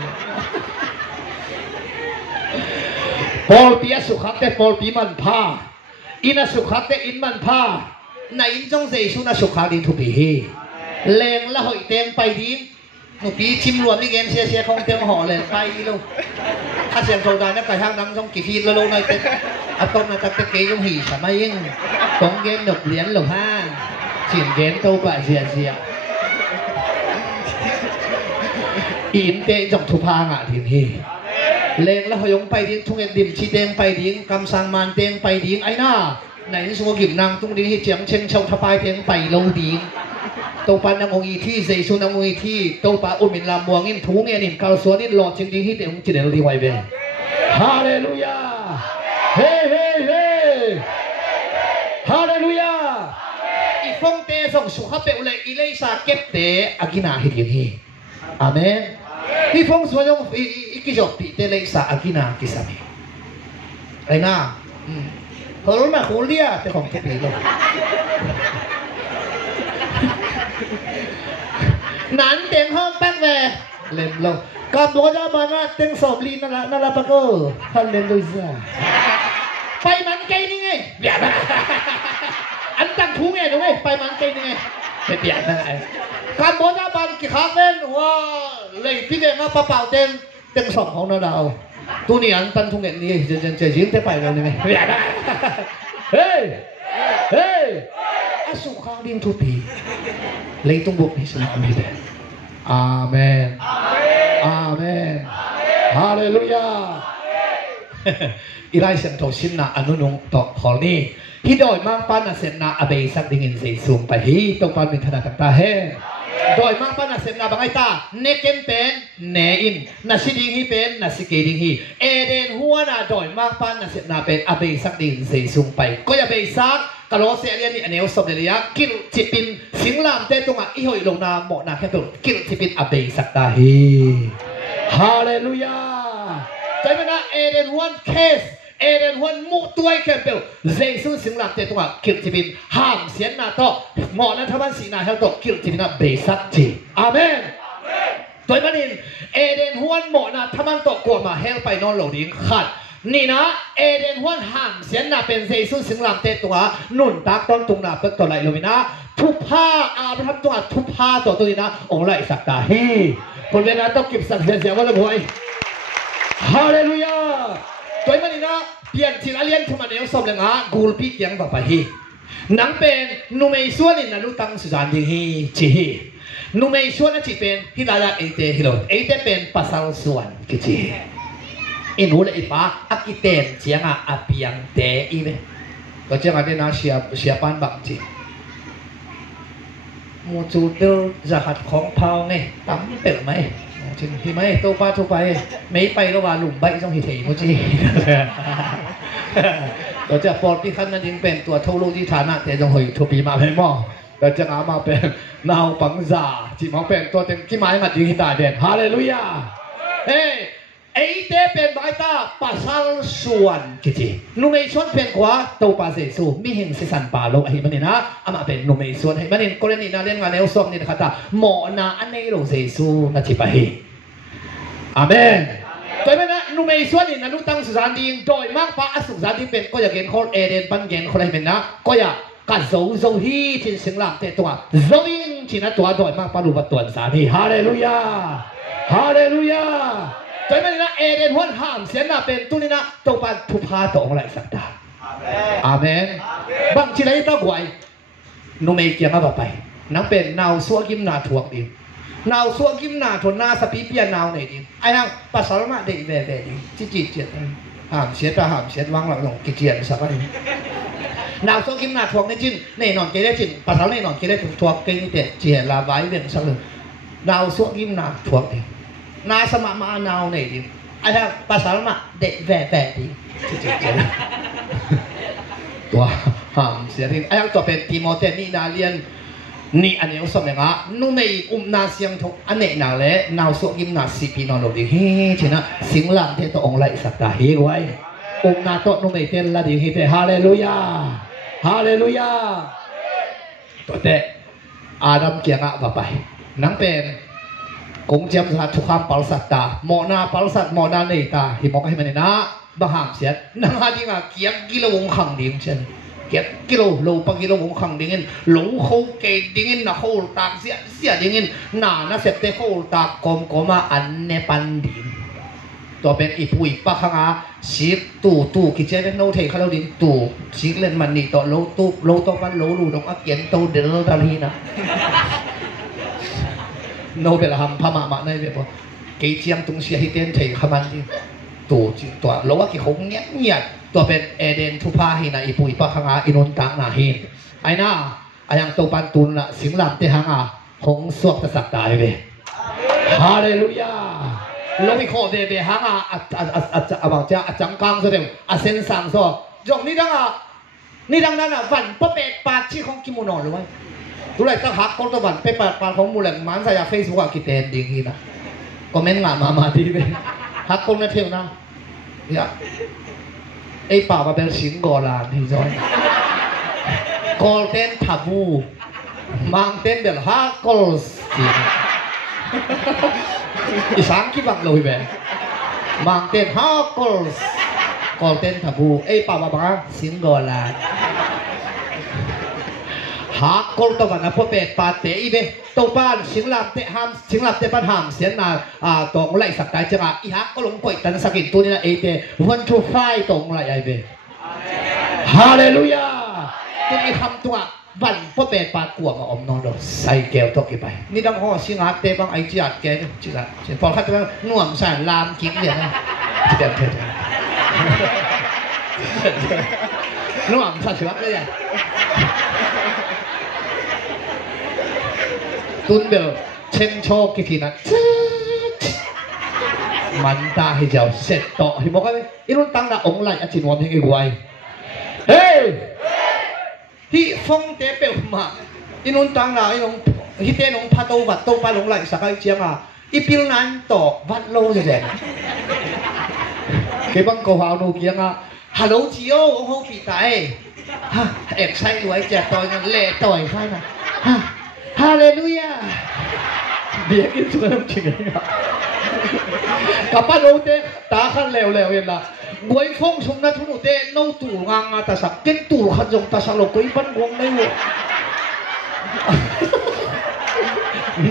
พอลปีสุขัดแต่พอลปีมันพาอินสุขัดแต่อินมันพาในอินจงเซชุนสุขัดดินทุบีแรงละหอยเต็มไปดิหนูปีชิมรวมนี่เกมเชียของเต็มห่อเลยไปลูกถ้าเสียงโซดาเนี่ยกระทั่งน้ำต้องกี่ทีละโลในเต็มอะตรงนั้นตะเกียงหีสมัยยิ่งตรงเกมหนกเหรียญหลงห้าเสียงเกมโตกว่าเสียอินเตะจงทุพางอ่ะทีนี้เลงแล้วหอยงไปดิ้งทุ่งเอ็ดดิมชีเตงไปดิ้งกำสังมันเตงไปดิ้งไอ้หน้าไหนสมกิมนางตุ้งดิ้งให้เจียงเชงเชาทปายเตงไปโลดิ้งโตปานงอีที่เซซุนงอีที่โตปาอุมินลามวงินทุงเงินกาลสวนินหลอดจริงๆที่เตงจิเดลดีไวเบฮาเลลูยาเฮ้ฮาเลลูยาอีฟงเตส่งสุขเปอุเลอีเลสาเก็บเตอากินาฮิดิฮีอาเมนอีฟงสวยงอีกิจบปีเตเลสาอากินากิสามีไอ้หน้าเขารู้ไหมเขาเลี้ยแต่ของทุกปีเลยนั้นเต็งห้องแป๊กแวเล่นลงกับโบราณบ้านเต็งสอบลีนั่นละปะก็ฮัลเลลูยาไปมันไกลนี่ไงเบียดอันตั้งทุ่งไงดูไงไปมันไกลนี่ไงเบียดนั่นไงกับโบราณบ้านกี่ครั้งเล่นว่าเลยพี่เด็กมาเป่าเต็งสอบของนาดาวตัวนี้อันตั้งทุ่งเงินนี่จะยิ้มได้ไปแล้วนี่ไงเบียดเฮ้อาสุขาดิ้งทุปีเลยต้องบุกให้สนามนี้เลยอาเมนฮาเลลูยา อีไลเซนโตชินนาอนุนงตอกขอนี้ฮิดอยมังปานาเซนนาอเบสักดิ่งอินเซซุงไปฮีตรงปานมินธนาตาเฮดอยมังปานาเซนนาบังไอตาเนเกนเป็นเนอินนาซิดิงฮีเป็นนาซิเกดิงฮีเอเดนหัวนาดอยมังปานาเซนนาเป็นอเบสักดิ่งอินเซซุงไปก็อย่าเบสักกะโลเซเลียนี่อันเนวสบเลียกิลจิปินสิงลามเตตงอ่ะอีหอยลงนาหมอนาแค่ตัวกิลจิปินอเบสักตาฮีฮาเลลูยาใจมันนะเอเดนหัวเคสเอเดนหัวมุตัวแค่เปล่าเจสุสิงลามเตตงอ่ะกิลจิปินห้ามเสียนนาโตหมอนั้นทวันสีนาเฮลโตกิลจิปินอเบสักจีอาเมนตัวมันนี่เอเดนหัวหมอนาทวันโตกลัวมาเฮลไปนอนหลดิ้งขัดนี่นะเอเดนหัวห้ามเสียนนาเป็นเจสุสิงลามเตตัวนุ่นตักต้นตุงนาเปิกตัวไหลลงนะทุพผ้าอาบทำตัวทุพผ้าตัวนี้นะองค์ไหลสักตาเฮคนเวลาต้องเก็บสักเสียว่าละบ่อยฮาเลลูยาตัวมันนี่นะเปลี่ยนทีละเลียนทุมาเนวสมเลยนะกูลปียังแบบไปฮีนังเป็นนุ่มไอส่วนนี่นะลูกตั้งสุดานดีฮีจีฮีนุ่มไอส่วนนั่นจีเป็นฮิลาลาเอเตฮิโลเอเตเป็นภาษาส่วนกิจีอินูเลยป้าอักเตนเจียงอาเปียงเตอีเวก็เจียงอะไรนะเสียปานบักจีมูจูเตอร์จะหัดของเผาไงตั้มเปิดไหมจริงที่ไหมโตป้าทั่วไปไม่ไปก็ว่าหลุมใบต้องหิเทมูจีก็จะปอดที่ขั้นนั้นยังเป็นตัวเท่าลูกที่ฐานะแต่ต้องหอยทุบีมาให้หม้อแต่จะเอามาเป็นนาวปังซาจีมาเป็นตัวเต็มที่ไม้งัดยิงตาเด่นฮาเลลูยาเฮ้ไอเตเป็นใบตาปัสสาวะส่วนกิจนุ่มไอส่วนเป็นกว่าตัวปัสเสสูมีเห็นสิสันปาโลไอ้มันนี่นะอามาเป็นนุ่มไอส่วนให้มันนี่กรณีน่าเล่นงานแนวซ้อมนี่นะครับหมอนาอันนี้โลเสสูนัดที่ไปอาเมนโดยไม่นะนุ่มไอส่วนนี่นะนุ่ตั้งสุสานดีโดยมากพระสุสานที่เป็นก็อยากเห็นคนเอเดนปันเย็นคนอะไรเป็นนะก็อยากการโซฮีที่สิงหลังแต่ตัวโซยิงที่นั่นตัวโดยมากปารูปตัวสามีฮาเลลูยาฮาเลลูยาโดยไม่นะเอเดนหัวห้ามเสียนาเป็นตุนี่นะตัวปานทุพาตองอะไรสักตาอาเมนบางทีไรตะกวยนุ่มไอเกียงมาไปนังเป็นนาวซัวกิมนาถวกดีนาวซัวกิมนาทนนาสปีเปียนาวไหนดีไอ้ทางภาษาละมาเด็กแว่ๆดีจิจิเจียดห้ามเสียตาห้ามเสียวังหลังหลงกิเจียนสักอะไรนาวซัวกิมนาถวกในจินในนอนเกล้จินภาษาในนอนเกล้ถวกเกล้เด็ดเจียลาไว้เรื่องสักเลยนาวซัวกิมนาถวกดีนาสมามานาวไหนดีไอ้ทางภาษาละมาเด็กแว่ๆดีจิจิเจียนตัวห้ามเสียทิ้งไอ้ทางตัวเป็นติโมเตนี่นาเลียนนี่อันนี้อุศมเลยนะนุ่มในนาเสียงทุกอันนี้นาเล่นาวสุกิมนาสิปีนอนหลบดีเฮ้ยทีน่ะสิงหลังเทตองไหลสักตาเฮ้ยไว้นาโตนุ่มในเทนละดีเฮ้ยฮาเลลูยาฮาเลลูยาตัวเตะอาดัมเกียงอ่ะว่าไปนังเป็นกงเจียมสัตว์ทุกคำปัลสัตตาหมอนาปัลสัตหมอนาเนตาที่มองให้มันนะบ้าหามเสียนังหาดีมาเกียงกิโลวงขังดิ่งเช่นเก็บกิโลโลปกิโลวงขังดิ่งหลงเขาเกยดิ่งนะเขาตากเสียดิ่งหนานะเสพเตะเขาตากกอมมาอันเนปันดิ่งตัวเป็นอีปุยปะข้างอาสีตู่กิจเจเป็นโนเทเขาเราดิ่งตู่สีเล่นมันนี่ต่อโลตัวมันโลลูดงอักเย็นโตเดลดาลีนะโนเบลฮัมพม่ามาในเว็บเกยเจียงตรงเสียฮิเตนเทขมันดิ่งตัวโลว่ากี่หงเงี้ยตัวเป็นเอเดนทุพาหินะอีปุยปะข้างอาอินนตังนาหินไอ้น่าไอ้ยังตัวปันตุนละสิงหลังเตหังอาหงสวกตะสักตายเว้ฮาเลลูยาโลวิโคเดเบหังอาบอกจะจังกังซะเดียวอาเซนสังซอจงนี่ดังนั้นอ่ะวันพระเปรตปาชีของกิโมโนหรือไงดูเลยต้องหักคนตะวันไปปาของมูลแหลงมันใส่ยาเฟซบุ๊กกิเตนดิ่งหินะก็เม้นงานมาดีเว้หักคนนั่นเที่ยวนะเนี่ยไอ้ป่ามาเป็นสิงโกลานที่จอยกอลเต้นทับูมังเต้นเดลฮากอลสิอีสานคิดบังเลยแบบมังเต้นฮากอลกอลเต้นทับูไอ้ป่ามาเป็นสิงโกลานหากอลตัวนั้นพอเป็ดปาเตอีเบตัวบ้านสิงหลับเตะห้ามสิงหลับเตะปัญหามเสียนาตรงไหลสักได้จังอ่ะอีฮักก็ลงปล่อยตันสกินตัวนี้นะเอเตวันทูไฟตรงไหลไอเบฮาเลลูยาตัวนี้คำตัวบันพอเป็ดปาดกลัวมาอมนอนเราใส่แก้วตกไปนี่ดังห่อสิงหาเตะบางไอจีอัดแกนี่จีละพอคัดว่าน่วมสั่นลามกินเนี่ยนะจีเด็ดเถิด น้องชัดชัดเลยตุนเดอเชนโชกิทีนั้นมันตาให้เจ้าเสร็จต่อที่บอกว่าอีนุ่นตั้งละองค์ไหลอาจินวันที่ไอ้กวยเฮ้ยที่ฟงเตเปลมาอีนุ่นตั้งละอีนุ่งฮิเตนงพาโตวัดโตปาลงไหลสักไอเจียงอ่ะอีพิลนั้นต่อวัดโลเสร็จเก็บบังกวาวนูเกียงอ่ะฮัลโหลจิโอโอ้โหปีตายฮะเอกใช้รวยแจกต่อยกันเล่ต่อยใครนะฮาเลลูยาเบียกินสุนัขจริงอ่ะกับป้าโนเตตาขันเลวเห็นละบวยฟงชมนะทุนเตโนตูงางมาตาสักเก็ตตูขันจงตาสักโลกุยบันวงได้เลย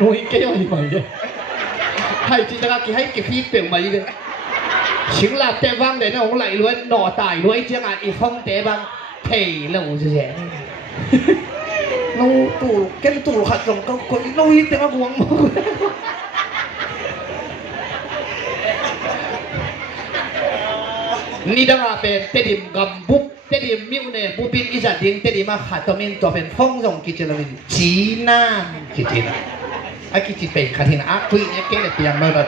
นุ้ยเกี่ยวอีกไหมให้จินตนาการให้กี่ฟีเปลี่ยนไหมเลยชิงลาเตวังเลยนะของไหลล้วนหน่อตายล้วนเจียงอ่ะอีฟงเตบังเทเหลวเฉยโนตูเก็ตตูขันจงก็กุยนุ้ยเตะวงมั้งนี่ดังอาเป็นเตดิมกัมบุบเตดิมมิวเน่บุบินอิจดิงเตดิมาขัดตัวมินตัวเป็นฟงจงกิจลวินจีน่ากิจนะไอ้กิจเป็นขัดที่น่ะคุยเนี่ยเก่งเลยเปียงเลยนะ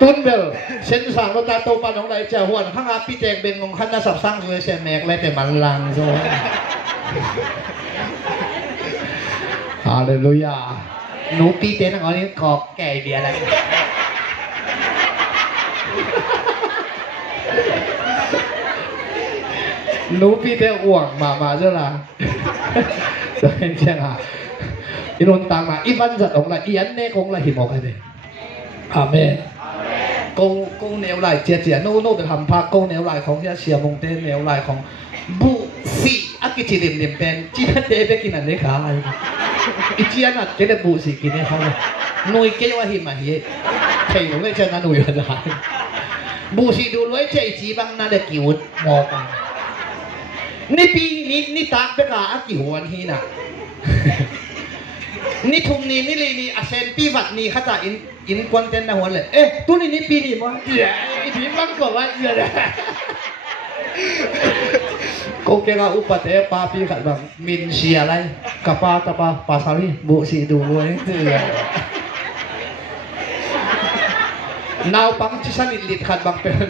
ตุนเบลเส้นสางรถตาโตปานของไรเจ้าหัวข้างอาพี่แจงเบงงขันน่าสับสร้างด้วยเส้นแมกเลยแต่มันลังโซ่ฮาเลลูยาหนูพี่เต้นของนี้กอกแก่เบียอะไรหนูพี่เต้อ้วงมาเจ้าล่ะตัวเองเชียงอ่ะอีนนตังมาอีวันจัดของละอีอันเน่ของละหิมอกันเลยอาเมนกูแนวไหลเจียโน่ไปทำพักกูแนวไหลของเชียมงเต้แนวไหลของบุสีอากิจิเด่นเป็นจีนเต้ไปกินอันนี้ขายอีจีน่ะเจ้าบุสีกินเนี่ยเขาเลยหนุ่ยเกี่ยวหิมะเฮ้ยใช่หนูไม่ใช่นะหนุ่ยอะไรบุสีดูรวยใจจีบังน่าจะกิวดมอกันนี่ปีนี่ตากไปกับอากิหัวนี่นะนี่ทุ่มนี่เลยนี่อาเซนปีวัดนี่ข้าจะอินควันเต้นนะหัวเลยตัวนี้ปีนี่มั้งอีทีมันก็ว่าเยอะเลยก็แค่อุปถัมภ์ปาปีขัดบางมินเชียอะไรกับปาตาปาสาลีบุสีดูรวยนาวปังจิสันลิดขัดบางเป็น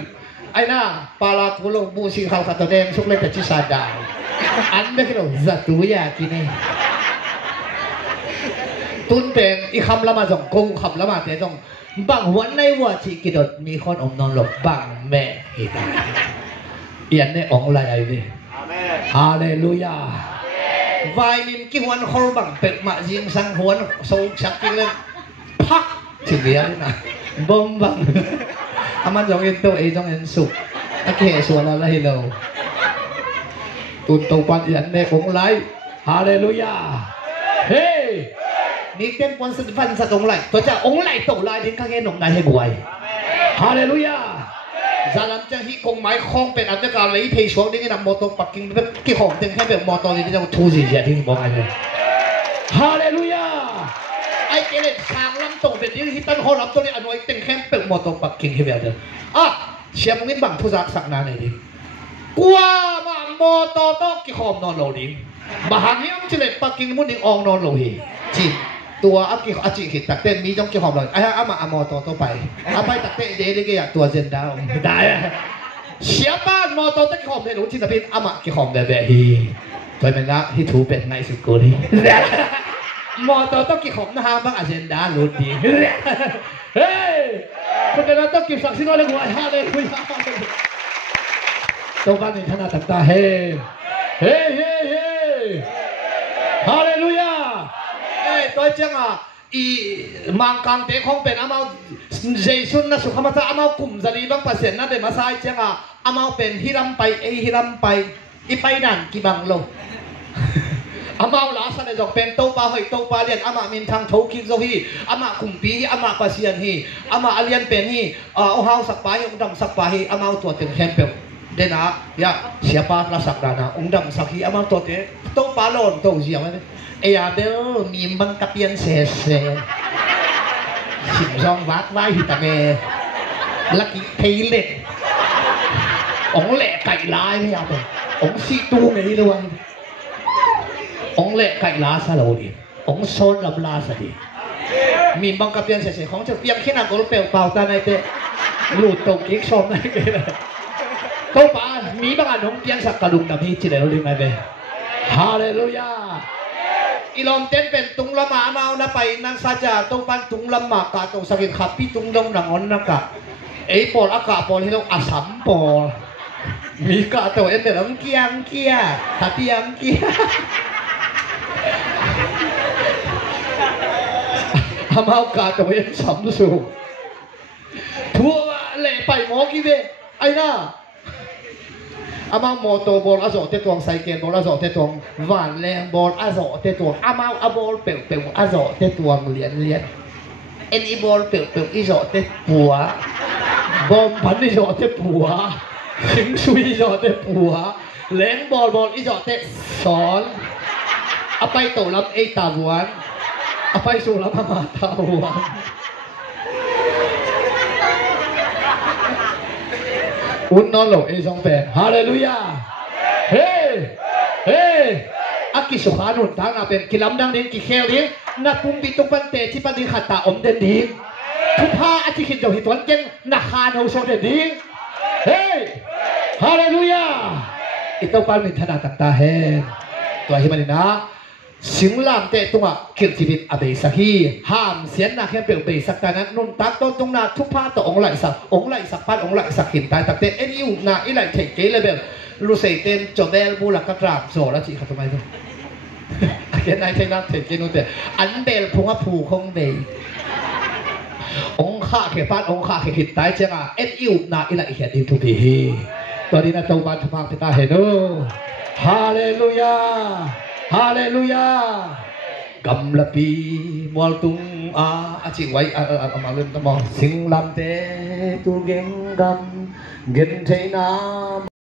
ไอ้น่าปาลาคุโลบูสิงเขาขัดตัวแดงสุกเลยแต่จิสาดาอันนี้ก็จัตุยากินตุนเป็นอีคำละมาส่งกูคำละมาแต่ส่งบางวันในวัดที่กิดมีคนอมนอนหลบบางแม่ฮิตาเอียนในองค์ไรไอ้นี่ฮาเลลูยาวายมิมกิวันคอลบังเป็ดมาจิงสังหวนโซชักกิเลนพักถึงเดียนี่นะบอมบังอามันจงเอ็นตัวจงเอ็นสุกอาเกศส่วนอะไรเราตุนตปันยันในองค์ไรฮาเลลูยาเฮ้นี่เต็มปนสุดฟันสัตว์องค์ไรตัวเจ้าองค์ไรตัวไรถึงข้างเงินองค์ไหนให้บวยฮาเลลูยาจารัมจังฮีกงไม้คล้องเป็นอันตรายเลยเพย์ช่วงนี้นำมอเตอร์ปักกิ่งเป็นกี่ของเต็มแค่เป็นมอเตอร์นี่จะทูจีเสียที่บอกอะไรฮาเลลูยาไอ้เกล็ดช้างลำตกเป็นที่ที่ตั้งหอรับตัวนี้อันไว้เต็มแค่เป็นมอเตอร์ปักกิ่งให้แบบเดิมเชียร์มึงนี่บังผู้สักสักนานเลยดิกว่ามามอเตอร์ต้องกี่ของนอนโหลดิบางอย่างที่เลยปักกิ่งมุ่งดิ่งอองนอนโหลดิจีตัวอาจิขิดตักเต้นมีจ้องกี่หอมเลยไอ้อามาอมอตัวไปไปตักเต้นเด็กๆอย่างตัวเซนดาวได้เชียบ้านมอตัวตั้งกี่หอมเลยหนูที่จะเป็นอามากี่หอมแบบฮีตัวเป็นละที่ถูเป็นไงสุดกูนี่มอตัวต้องกี่หอมนะฮะบ้างอาเซนดาหลุดดีเฮ้ยคนนั้นต้องกี่สักสิ่งอะไรกูฮาเลยคุยตัวบ้านนี่ขนาดต่างๆเฮ้ฮาเลลูยาตัวเจ้าอีมังคังเตะของเป็นอามาเจสุนนะสุขมาตาอามากุมจารีบังเปอร์เซ็นต์นั่นเดมาใส่เจ้าอามาเป็นฮิรัมไปฮิรัมไปอีไปนั่นกี่บังลงอามาลาสันจะเป็นโตปาหอยโตปาเลียนอามามินทางโทคิโซฮีอามากุมปีอามาปัสยันฮีอามาเลียนเป็นฮีเอาเฮาสักปาฮีองดำสักปาฮีอามาตัวเต็งแคมเปลเดน่ะยาเสียปาละสักดานะองดำสักฮีอามาตัวเต็งโตปาโลนโตเสียมันเอียเบลมีบังกับยันเส ชิมช่องวัดไว้หิตาเมลักกี้ไทยเล็กองแหล่ไก่ลายไม่เอาไปองซีตูไงเลยวันองแหล่ไก่ลาซะเราดิองโซนลำลาซะดิมีบังกับเปียงเฉยๆของจะเปียงแค่นั้นก็รู้เปล่าเปล่าตาในเตะหลุดตกกิ๊กชมได้เลยก็ป่ามีบางอันของเปียงสักกระดุมดำที่จีเดเราดึงไงไปฮาเลลูยาอีลอมเต้นเป็นตุงละหมาเมานะไปนั่งซาจ่าตรงปันตุงละหมากะตรงสักขับพี่ตุงดงหนังอนนักะไอ้ปอลอากาศปอลที่เราอาสัมปอลมีกะตัวเอ็นเดอร์เกียงเกียถ้าเกียงเกียทำเอากาตัวเอ็นสัมสูทั่วเลยไปหมอกี่เวไอ้น่าอามาโมโตบอลอาโซเตตวงไซเคิลบอลอาโซเตตวงวันแรงบอลอาโซเตตวงอามาอาบอลเป๋วอาโซเตตวงเลียนเอ็นอีบอลเป๋วอีโซเตปัวบอมพันอีโซเตปัวสิงซุยอีโซเตปัวแรงบอลอีโซเตสอนอาไปโตลำเอตาวันอาไปสู่ลำมาตาวันอุนนอนโลเอซองแปฮาเลลูยาเฮ้เฮ้อากิสุขานุนทางอาเป็นกิลำดังเด่นกิเคลดิ้งนักปุ่มปิตุปันเตที่ปฏิขัดตาอมเด่นดิ้งทุพาอาทิคิดเดียวหิตวันเจงนักขานเอาโซเด่นดิ้งเฮ้ฮาเลลูยาอิตาปันมิถนาตักตาเฮตัวฮิมันนะสิงลามเตะตัวเกิดชีวิตอเบสักฮีห้ามเสียนนาแค่เปลี่ยวเบสักการนั้นนุ่นตักต้นตรงนาทุกผ้าต่อองไหลสักพัดองไหลสักหินตายตักเตะเอ็นยูนาอีไหลเทเกเลยเบลลูเซเตนจอเบลบูลักกระตราบโซแล้วสิครับทำไมด้วยเห็นนายเทนักเทเกนุ่นเตะอันเบลพงษ์ผูคงเบลองข้าเขพัดองข้าเขหินตายเจ้าเอ็นยูนาอีไหลเขียนดีทุกทีตอนนี้นะตัวบ้านทุกภาคตาเห็นโอ้ฮาเลลูยาฮาเลลูยากำลับปีมอลตุงอาจิไว้มาเริ่มต้องมองสิงลำเตตูเก่งกำเงินเทน้ำ